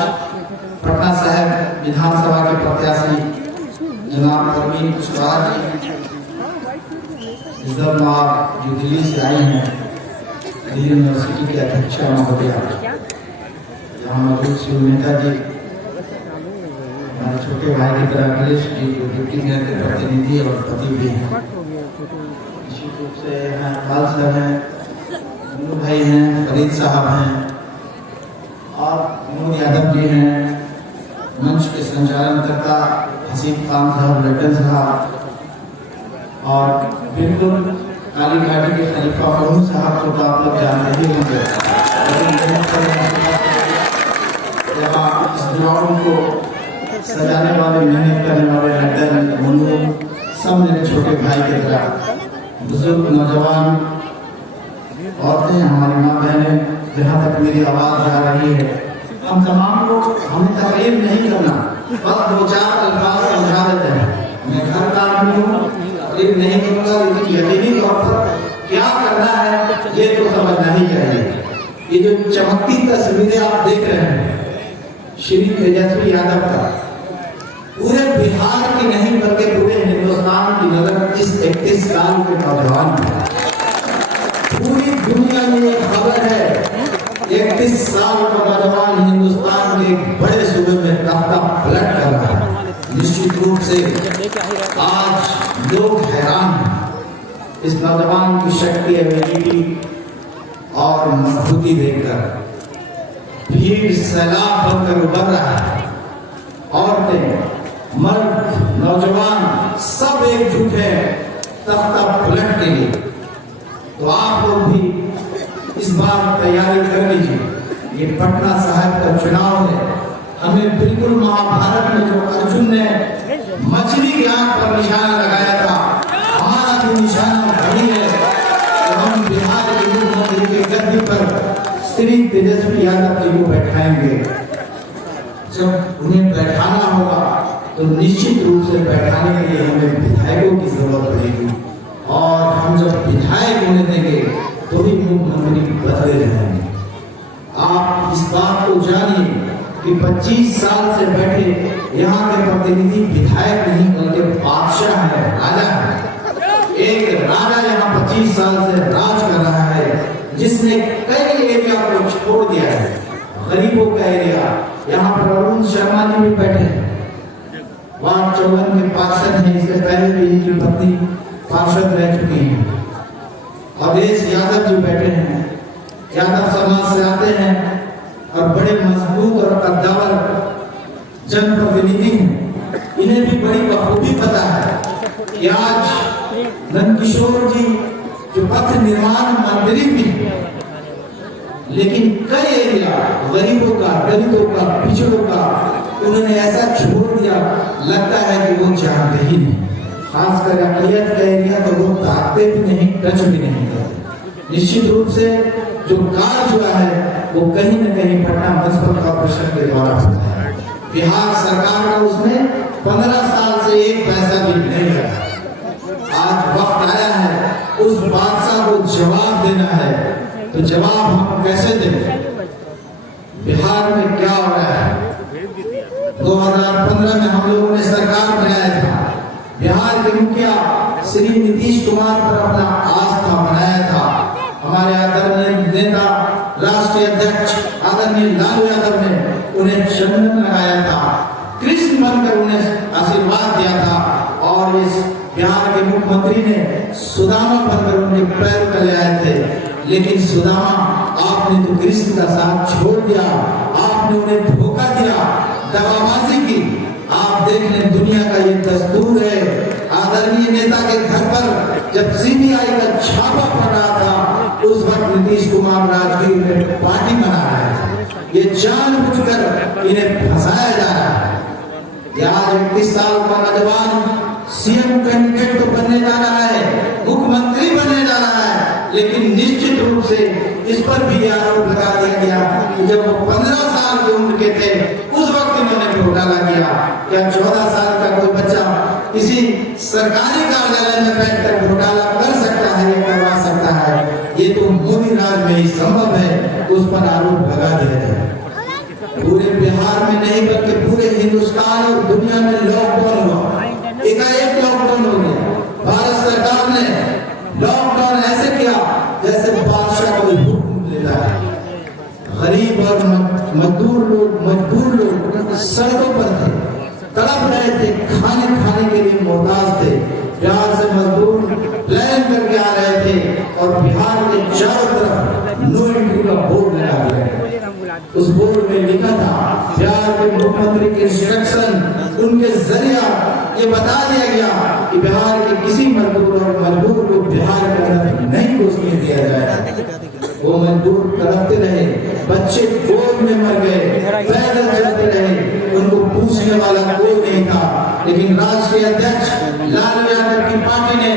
पटना साहिब विधानसभा के प्रत्याशी जनाब परवीन कुशवाहा जी, इज्जत मार जो दिल्ली से आई हैं, दिल्ली यूनिवर्सिटी के अध्यक्ष महोदया, यहाँ मौजूद शिव मेहता जी, हमारे छोटे भाई की तरह अखिलेश जी जो डिप्टी मेयर के प्रतिनिधि और पति भी हैं, निश्चित रूप से हैं इकबाल साहब हैं, मुन्नू भाई हैं, फरीद साहब हैं और विनोद यादव जी हैं, मंच के संचालनकर्ता हसीब खान साहब, लड्डन साहब और बिल्कुल काली घाटी के खलीफा मनु साहब को तो आप लोग जानते ही होंगे। यहाँ इस ग्राउंड को सजाने वाले, मेहनत करने वाले लड्डन, मनु, सब मेरे छोटे भाई की तरह, बुजुर्ग, नौजवान, औरतें, हमारी माँ बहनें, जहाँ तक मेरी आवाज़ जा रही है, हम तमाम को हमें तकलीफ नहीं करना, बस 2-4 अल्फाज समझा देते हैं। मैं घर का आदमी हूँ, तकलीफ नहीं करूँगा, लेकिन यकीनी तौर पर क्या करना है ये तो समझना ही चाहिए। ये जो चमकती तस्वीरें आप देख रहे हैं श्री तेजस्वी यादव का, पूरे बिहार की नहीं बल्कि पूरे हिंदुस्तान की नजर इस 31 साल के नौजवान पर, पूरी दुनिया में ये खबर है 31 साल का नौजवान हिंदुस्तान के एक बड़े सूबे में तख्ता पलट कर रहा है। निश्चित रूप से आज लोग हैरान हैं इस नौजवान की शक्ति, एबिलिटी और मजबूती देखकर। भीड़ सैलाब बनकर उभर रहा है, औरतें, मर्द, नौजवान सब एकजुट है तख्ता पलट के लिए। तो आप लोग भी इस बार तैयारी कर लीजिए। ये पटना साहिब का चुनाव है, हमें बिल्कुल महाभारत में जो अर्जुन ने मछली की आंख पर निशाना लगाया था, हमारा जो निशाना वही है। तो हम बिहार के मुख्यमंत्री के गद्दी पर श्री तेजस्वी यादव जी को बैठाएंगे। जब उन्हें बैठाना होगा तो निश्चित रूप से बैठाने के लिए हमें विधायकों की जरूरत पड़ेगी, और हम जब विधायक होने देंगे तो ही मुख्यमंत्री बदले रहेंगे। आप इस बात को जानिए कि 25 साल से बैठे यहाँ के प्रतिनिधि विधायक नहीं बल्कि बादशाह है, राजा है। एक राजा यहाँ 25 साल से राज कर रहा है, जिसने कई एरिया को छोड़ दिया है, गरीबों का एरिया। यहाँ पर अरुण शर्मा जी भी बैठे हैं, वार्ड 54 के पार्षद हैं, इससे पहले भी इनकी पत्नी पार्षद रह चुकी हैं। अवधेश यादव जी बैठे हैं, यादव समाज से आते हैं और बड़े मजबूत और कद्दावर जनप्रतिनिधि हैं। इन्हें भी बड़ी बखूबी पता है कि आज नंदकिशोर जी जो पथ निर्माण मंत्री भी हैं, लेकिन कई एरिया गरीबों का, दलितों का, पिछड़ों का उन्होंने ऐसा छोड़ दिया, लगता है कि वो जानते ही नहीं। खासकर अकलियत का एरिया तो वो ताकते भी नहीं, टच भी नहीं करते। निश्चित रूप से जो कार्य हुआ है वो कहीं न कहीं पटना म्युनिसिपल कॉर्पोरेशन के द्वारा हुआ है। बिहार सरकार का उसमें 15 साल से एक पैसा भी नहीं लगा। आज वक्त आया है उस बादशाह को जवाब देना है, तो जवाब हम कैसे दें? बिहार में क्या हो रहा है? 2015 में हम लोगों ने सरकार बनाया था, बिहार के मुखिया श्री नीतीश कुमार पर अपना आस्था बनाया था। हमारे आदरणीय नेता राष्ट्रीय अध्यक्ष आदरणीय लालू यादव ने उन्हें चंदन लगाया था, कृष्ण बनकर उन्हें आशीर्वाद दिया था, और इस बिहार के मुख्यमंत्री ने सुदामा बनकर उनके पैर तले आए थे। लेकिन सुदामा, आपने तो कृष्ण का साथ छोड़ दिया, आपने उन्हें धोखा दिया, दगाबाजी की। आप देख लें, दुनिया का ये दस्तूर है। आदरणीय नेता के घर पर जब सीबीआई का छापा पड़ रहा था, उस वक्त नीतीश कुमार राजगीर में पार्टी बना रहे थे। ये जानबूझकर इन्हें फंसाया जा रहा है। आज 31 साल का नौजवान सीएम कैंडिडेट तो बनने जा रहा है, मुख्यमंत्री बनने जा रहा है, लेकिन निश्चित रूप से इस पर भी आरोप लगा दिया गया कि जब वो 15 साल की उम्र के थे उस वक्त इन्होंने घोटाला किया। क्या 14 साल का कोई बच्चा किसी सरकारी कार्यालय में बैठकर घोटाला कर सकता है या करवा सकता है? ये तो मोदी राज में ही संभव है। उस पर आरोप लगा दिया जाए। पूरे बिहार में नहीं बल्कि पूरे हिंदुस्तान और दुनिया में लॉकडाउन हुआ, एकाएक लॉकडाउन हो गया। भारत सरकार ने लॉकडाउन ऐसे किया जैसे बादशाह कोई हुक्म देता है। गरीब और मजदूर लोग सड़कों पर थे, तड़प रहे थे, खाने के लिए मोहताज थे। बिहार से मजदूर प्लान करके आ रहे थे और बिहार के चारों तरफ नो एंट्री का बोर्ड लगा दिया। उस बोर्ड में लिखा था, बिहार के मुख्यमंत्री के इंस्ट्रक्शन, उनके जरिया ये बता दिया गया कि बिहार के किसी मजदूर को बिहार के अंदर नहीं घुसने दिया जाए। वो मजदूर तड़पते रहे, बच्चे गोद में मर गए, पैदल चलते रहे, उनको पूछने वाला कोई नहीं था। लेकिन राष्ट्रीय अध्यक्ष लालू यादव की पार्टी ने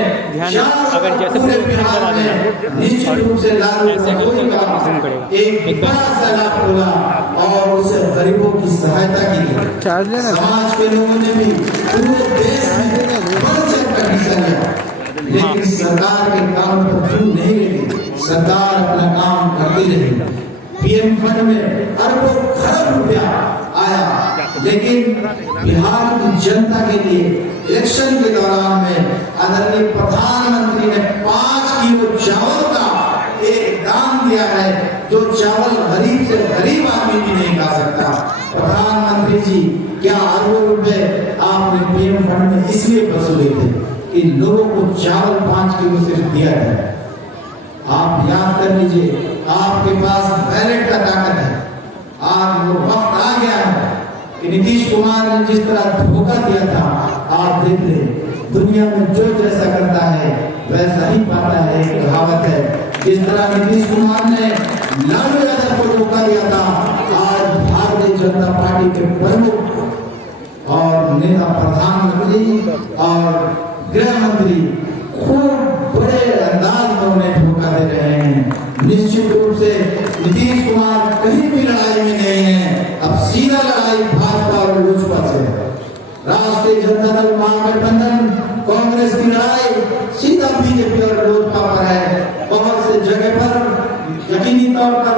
पूरे बिहार में निश्चित रूप से लालू का एक बड़ा सैलाब खोला और उसे गरीबों की सहायता की। समाज के लोगों ने भी पूरे देश में बढ़ चढ़कर हिस्सा लिया, लेकिन सरकार के काम पर क्यों नहीं लगी? सरकार अपना काम करती रही। पीएम फंड में अरबों खरब रुपया आया, लेकिन बिहार की जनता के लिए इलेक्शन के दौरान में आदरणीय प्रधानमंत्री ने 5 किलो चावल का एक दान दिया है, जो चावल गरीब से गरीब आदमी भी नहीं खा सकता। प्रधानमंत्री जी, क्या अरबों रुपए आपने पीएम फंड में इसलिए वसूले थे कि लोगों को चावल 5 किलो सिर्फ दिया जाए? आप याद कर लीजिए, आपके पास बैलेट का ताकत है। आज वो वक्त आ गया है कि नीतीश कुमार ने जिस तरह धोखा दिया था, आप देख ले, दुनिया में जो जैसा करता है वैसा ही पाता है। एक कहावत है, जिस तरह नीतीश कुमार ने लालू यादव को धोखा दिया था, आज भारतीय जनता पार्टी के प्रमुख और नेता प्रधानमंत्री और गृह मंत्री खूब बड़े अंदाज में उन्हें धोखा दे रहे हैं। निश्चित रूप से नीतीश कुमार कहीं भी लड़ाई में नहीं है। अब सीधा लड़ाई भाजपा और लोजपा से। राष्ट्रीय जनता दल महागठबंधन कांग्रेस की लड़ाई सीधा बीजेपी और लोजपा पर है। बहुत से जगह पर यकीनी तौर पर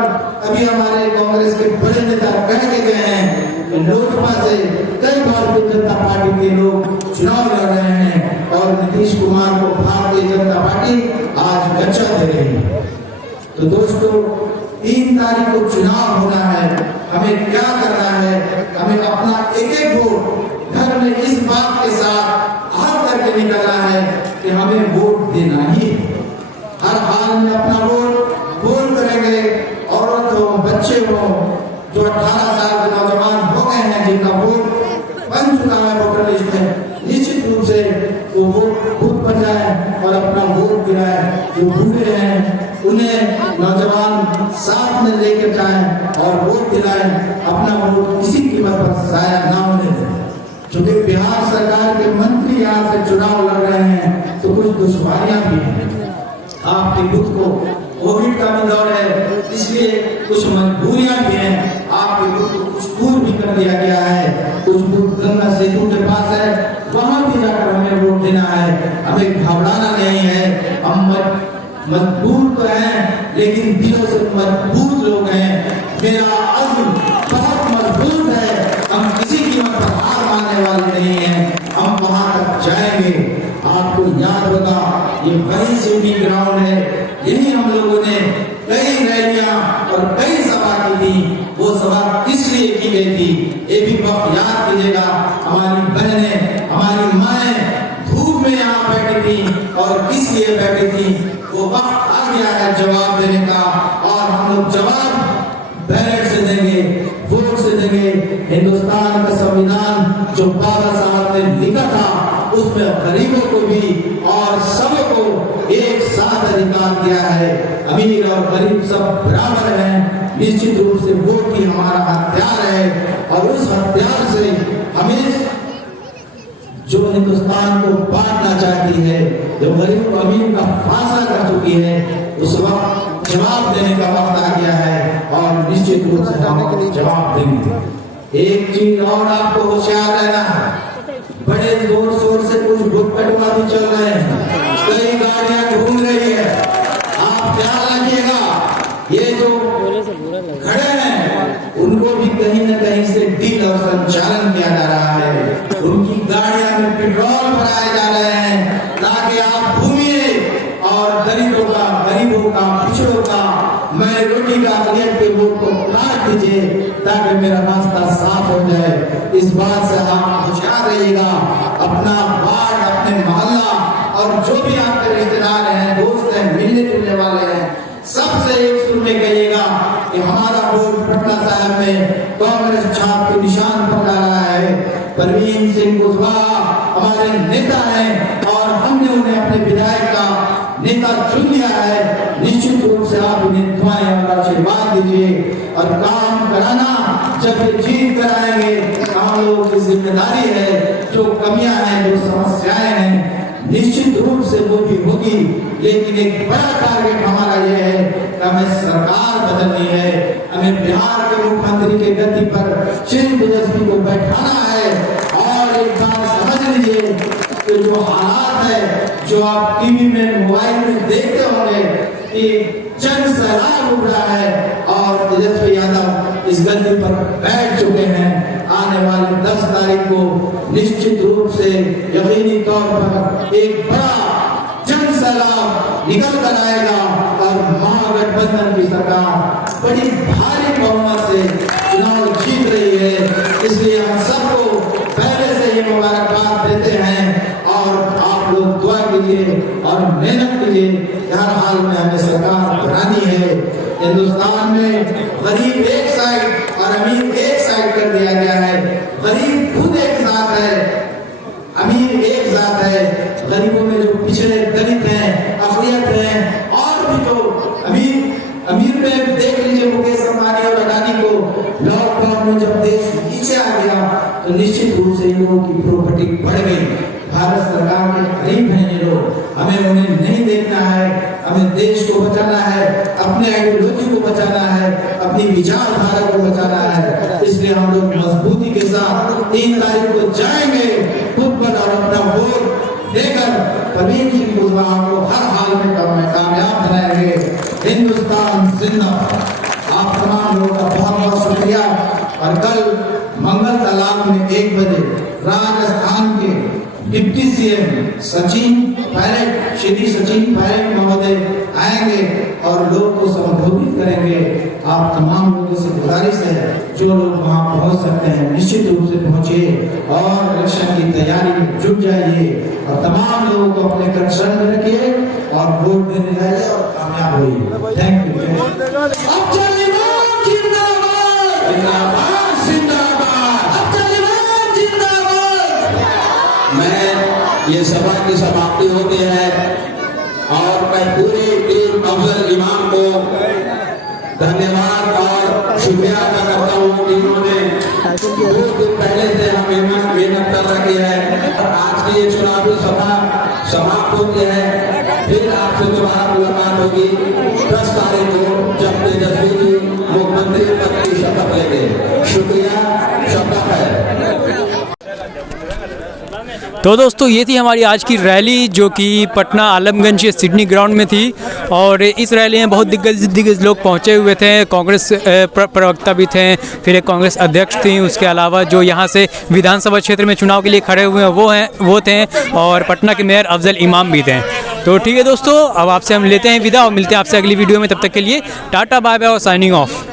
अभी हमारे कांग्रेस के बड़े नेता कह के गए हैं लोजपा से कई भारतीय जनता पार्टी के लोग चुनाव लड़ रहे हैं और नीतीश कुमार को भारतीय जनता पार्टी आज गच्चा दे रही है। तो दोस्तों 3 तारीख को चुनाव होना है, हमें क्या करना है, हमें अपना एक एक वोट घर में इस बात के साथ हाथ करके निकलना है कि हमें वोट देना ही हर हाल में अपना वोट करेंगे। औरत हो, बच्चे हो, जो 18 साल के नौजवान हो गए हैं, जिनका वोट बन चुका है वोटर लिस्ट में, निश्चित रूप से वो वोट बूथ पर जाए और अपना वोट गिराए। जो बूढ़े हैं उन्हें नौजवान साथ में लेकर जाएं और वोट दिलाएं, अपना वोट किसी कीमत पर जाया ना होने दें। चूंकि बिहार सरकार के मंत्री यहाँ से चुनाव लड़ रहे हैं तो कुछ दुश्वारियां भी हैं। आपके बुथ को कोविड का भी दौर है, इसलिए कुछ मजबूरियां भी हैं। आपके बुथ को कुछ दूर भी कर दिया गया है, कुछ बुथ गंगा सेतु के पास है, वहां भी जाकर हमें वोट देना है। हमें घबराना नहीं है, हम मजबूर तो हैं लेकिन दिलों से मजबूत लोग हैं। मेरा अज़्म बहुत मजबूत है, हम किसी कीमत पर हार मानने वाले नहीं हैं, हम वहां तक जाएंगे। आपको याद होगा ये वही सिडनी ग्राउंड है, यही हम लोगों ने कई रैलियां और कई सभा की थी। वो सभा किस लिए की गई थी ये भी वक्त याद कीजिएगा। हमारी बहनें, हमारी माएं धूप में यहाँ बैठी थी और किस लिए बैठी थी, वो वक्त आ गया है जवाब देने का। और हम लोग जवाब बैलेट से देंगे, वोट से देंगे। हिंदुस्तान का संविधान जो बाबा साहब ने लिखा था उसमें गरीबों को भी और सबको एक साथ अधिकार दिया है। अमीर और गरीब सब बराबर हैं। निश्चित रूप से वोट ही हमारा हथियार है और उस हथियार से हमें जो हिंदुस्तान को बांटना चाहती है, जो गरीब अमीर का फांसा कर चुकी है, उस वक्त जवाब देने का वक्त आ गया है और निश्चित रूप से हम जवाब देंगे। एक चीज और आपको होशियार रहना है, बड़े जोर शोर से कुछ भुक्कड़वादी चल रहे हैं, कई गाड़ियां घूम रही है। आप ध्यान रखिएगा, ये जो खड़े हैं उनको भी कहीं न कहीं से डील और संचालन किया जा रहा है। उनकी गाड़ियां में पेट्रोल भराए जा रहे हैं ताकि आप घूमिए और गरीबों का, पिछड़ों का, मैं रोटी का अखियत के वोट को काट दीजिए ताकि मेरा रास्ता साफ हो जाए। इस बात से आप होशियार रहिएगा। अपना वार्ड, अपने मोहल्ला और जो भी आपके रिश्तेदार हैं, दोस्त हैं, मिलने जुलने वाले हैं, सबसे एक सुर में कहिएगा कि हमारा वोट पटना साहब में कांग्रेस छाप के निशान पर डाला है। परवीन सिंह कुशवाहा हमारे नेता हैं और हमने उन्हें अपने विधायक का नेता चुन लिया है। निश्चित रूप से आप उन्हें दुआएं और आशीर्वाद दीजिए और काम कराना जब ये जीत कर आएंगे, हम लोगों की जिम्मेदारी है। जो कमियां हैं, जो समस्याएं हैं, निश्चित रूप से वो भी होगी, लेकिन एक बड़ा टारगेट हमारा ये है कि हमें सरकार बदलनी है। हमें बिहार के मुख्यमंत्री के गद्दी पर श्री तेजस्वी को बैठाना है। और एक बात समझ लीजिए कि जो हालात है, जो आप टीवी में, मोबाइल में देखते होंगे कि जन सैलाब उठ रहा है और तेजस्वी यादव इस गद्दी पर बैठ चुके हैं। आने वाली 10 तारीख को निश्चित रूप से यकीनी तौर पर एक बड़ा जन सैलाब निकल कर आएगा और महागठबंधन की सरकार बड़ी भारी बहुमत से चुनाव जीत रही है। इसलिए हम सबको पहले से ही मुबारकबाद देते हैं और आप लोग दुआ कीजिए और मेहनत कीजिए। हर हाल में हमें सरकार बनानी है। हिंदुस्तान में गरीब एक साइड और अमीर एक साइड कर दिया गया है। गरीब खुद एक जात है, अमीर एक जात है। गरीबों में जो पिछड़े दलित हैं, अकलियत हैं और भी जो अमीर में देख लीजिए मुकेश अंबानी और अडानी को लॉकडाउन में जब देश नीचे आ गया तो निश्चित रूप से इन लोगों की प्रॉपर्टी बढ़ गई। भारत सरकार के करीब हैं ये लोग, हमें उन्हें नहीं देखना है। हमें देश को बचाना है, अपने आइडियोलॉजी को बचाना है, अपनी विचारधारा को बचाना है। इसलिए हम लोग मजबूती के साथ 3 तारीख को जाएंगे खुद पर और अपना वोट देकर परवीन सिंह कुशवाहा को हर हाल में कामयाब बनाएंगे। हिंदुस्तान जिंदाबाद। आप तमाम लोगों का बहुत बहुत शुक्रिया और कल मंगल डिप्टी सीएम सचिन पायलट, श्री सचिन पायलट महोदय आएंगे और लोग को संबोधित करेंगे। आप तमाम लोगों से गुजारिश है, जो लोग वहां पहुंच सकते हैं निश्चित रूप से पहुंचिए और इलेक्शन की तैयारी में जुट जाइए और तमाम लोगों को अपने कंसर्न में रखिए और वोट देने जाइए और कामयाब होइए। Thank you. मैं ये सभा की समाप्ति होती है और मैं पूरी टीम अफजल इमाम को धन्यवाद और शुक्रिया अदा करता हूँ कि उन्होंने 2 दिन पहले से हम मेहनत कर रखी है। आज की ये चुनावी सभा समाप्त होती है, फिर आपसे दोबारा मुलाकात होगी 10 तारीख को, जब तेजस्वी जी मुख्यमंत्री पद की शपथ लेंगे। शुक्रिया, शपथ है। तो दोस्तों ये थी हमारी आज की रैली जो कि पटना आलमगंज सिडनी ग्राउंड में थी और इस रैली में बहुत दिग्गज लोग पहुंचे हुए थे। कांग्रेस प्रवक्ता भी थे, फिर एक कांग्रेस अध्यक्ष थी, उसके अलावा जो यहाँ से विधानसभा क्षेत्र में चुनाव के लिए खड़े हुए हैं वो थे और पटना के मेयर अफजल इमाम भी थे। तो ठीक है दोस्तों, अब आपसे हम लेते हैं विदा और मिलते हैं आपसे अगली वीडियो में। तब तक के लिए टाटा बाय बाय और साइनिंग ऑफ।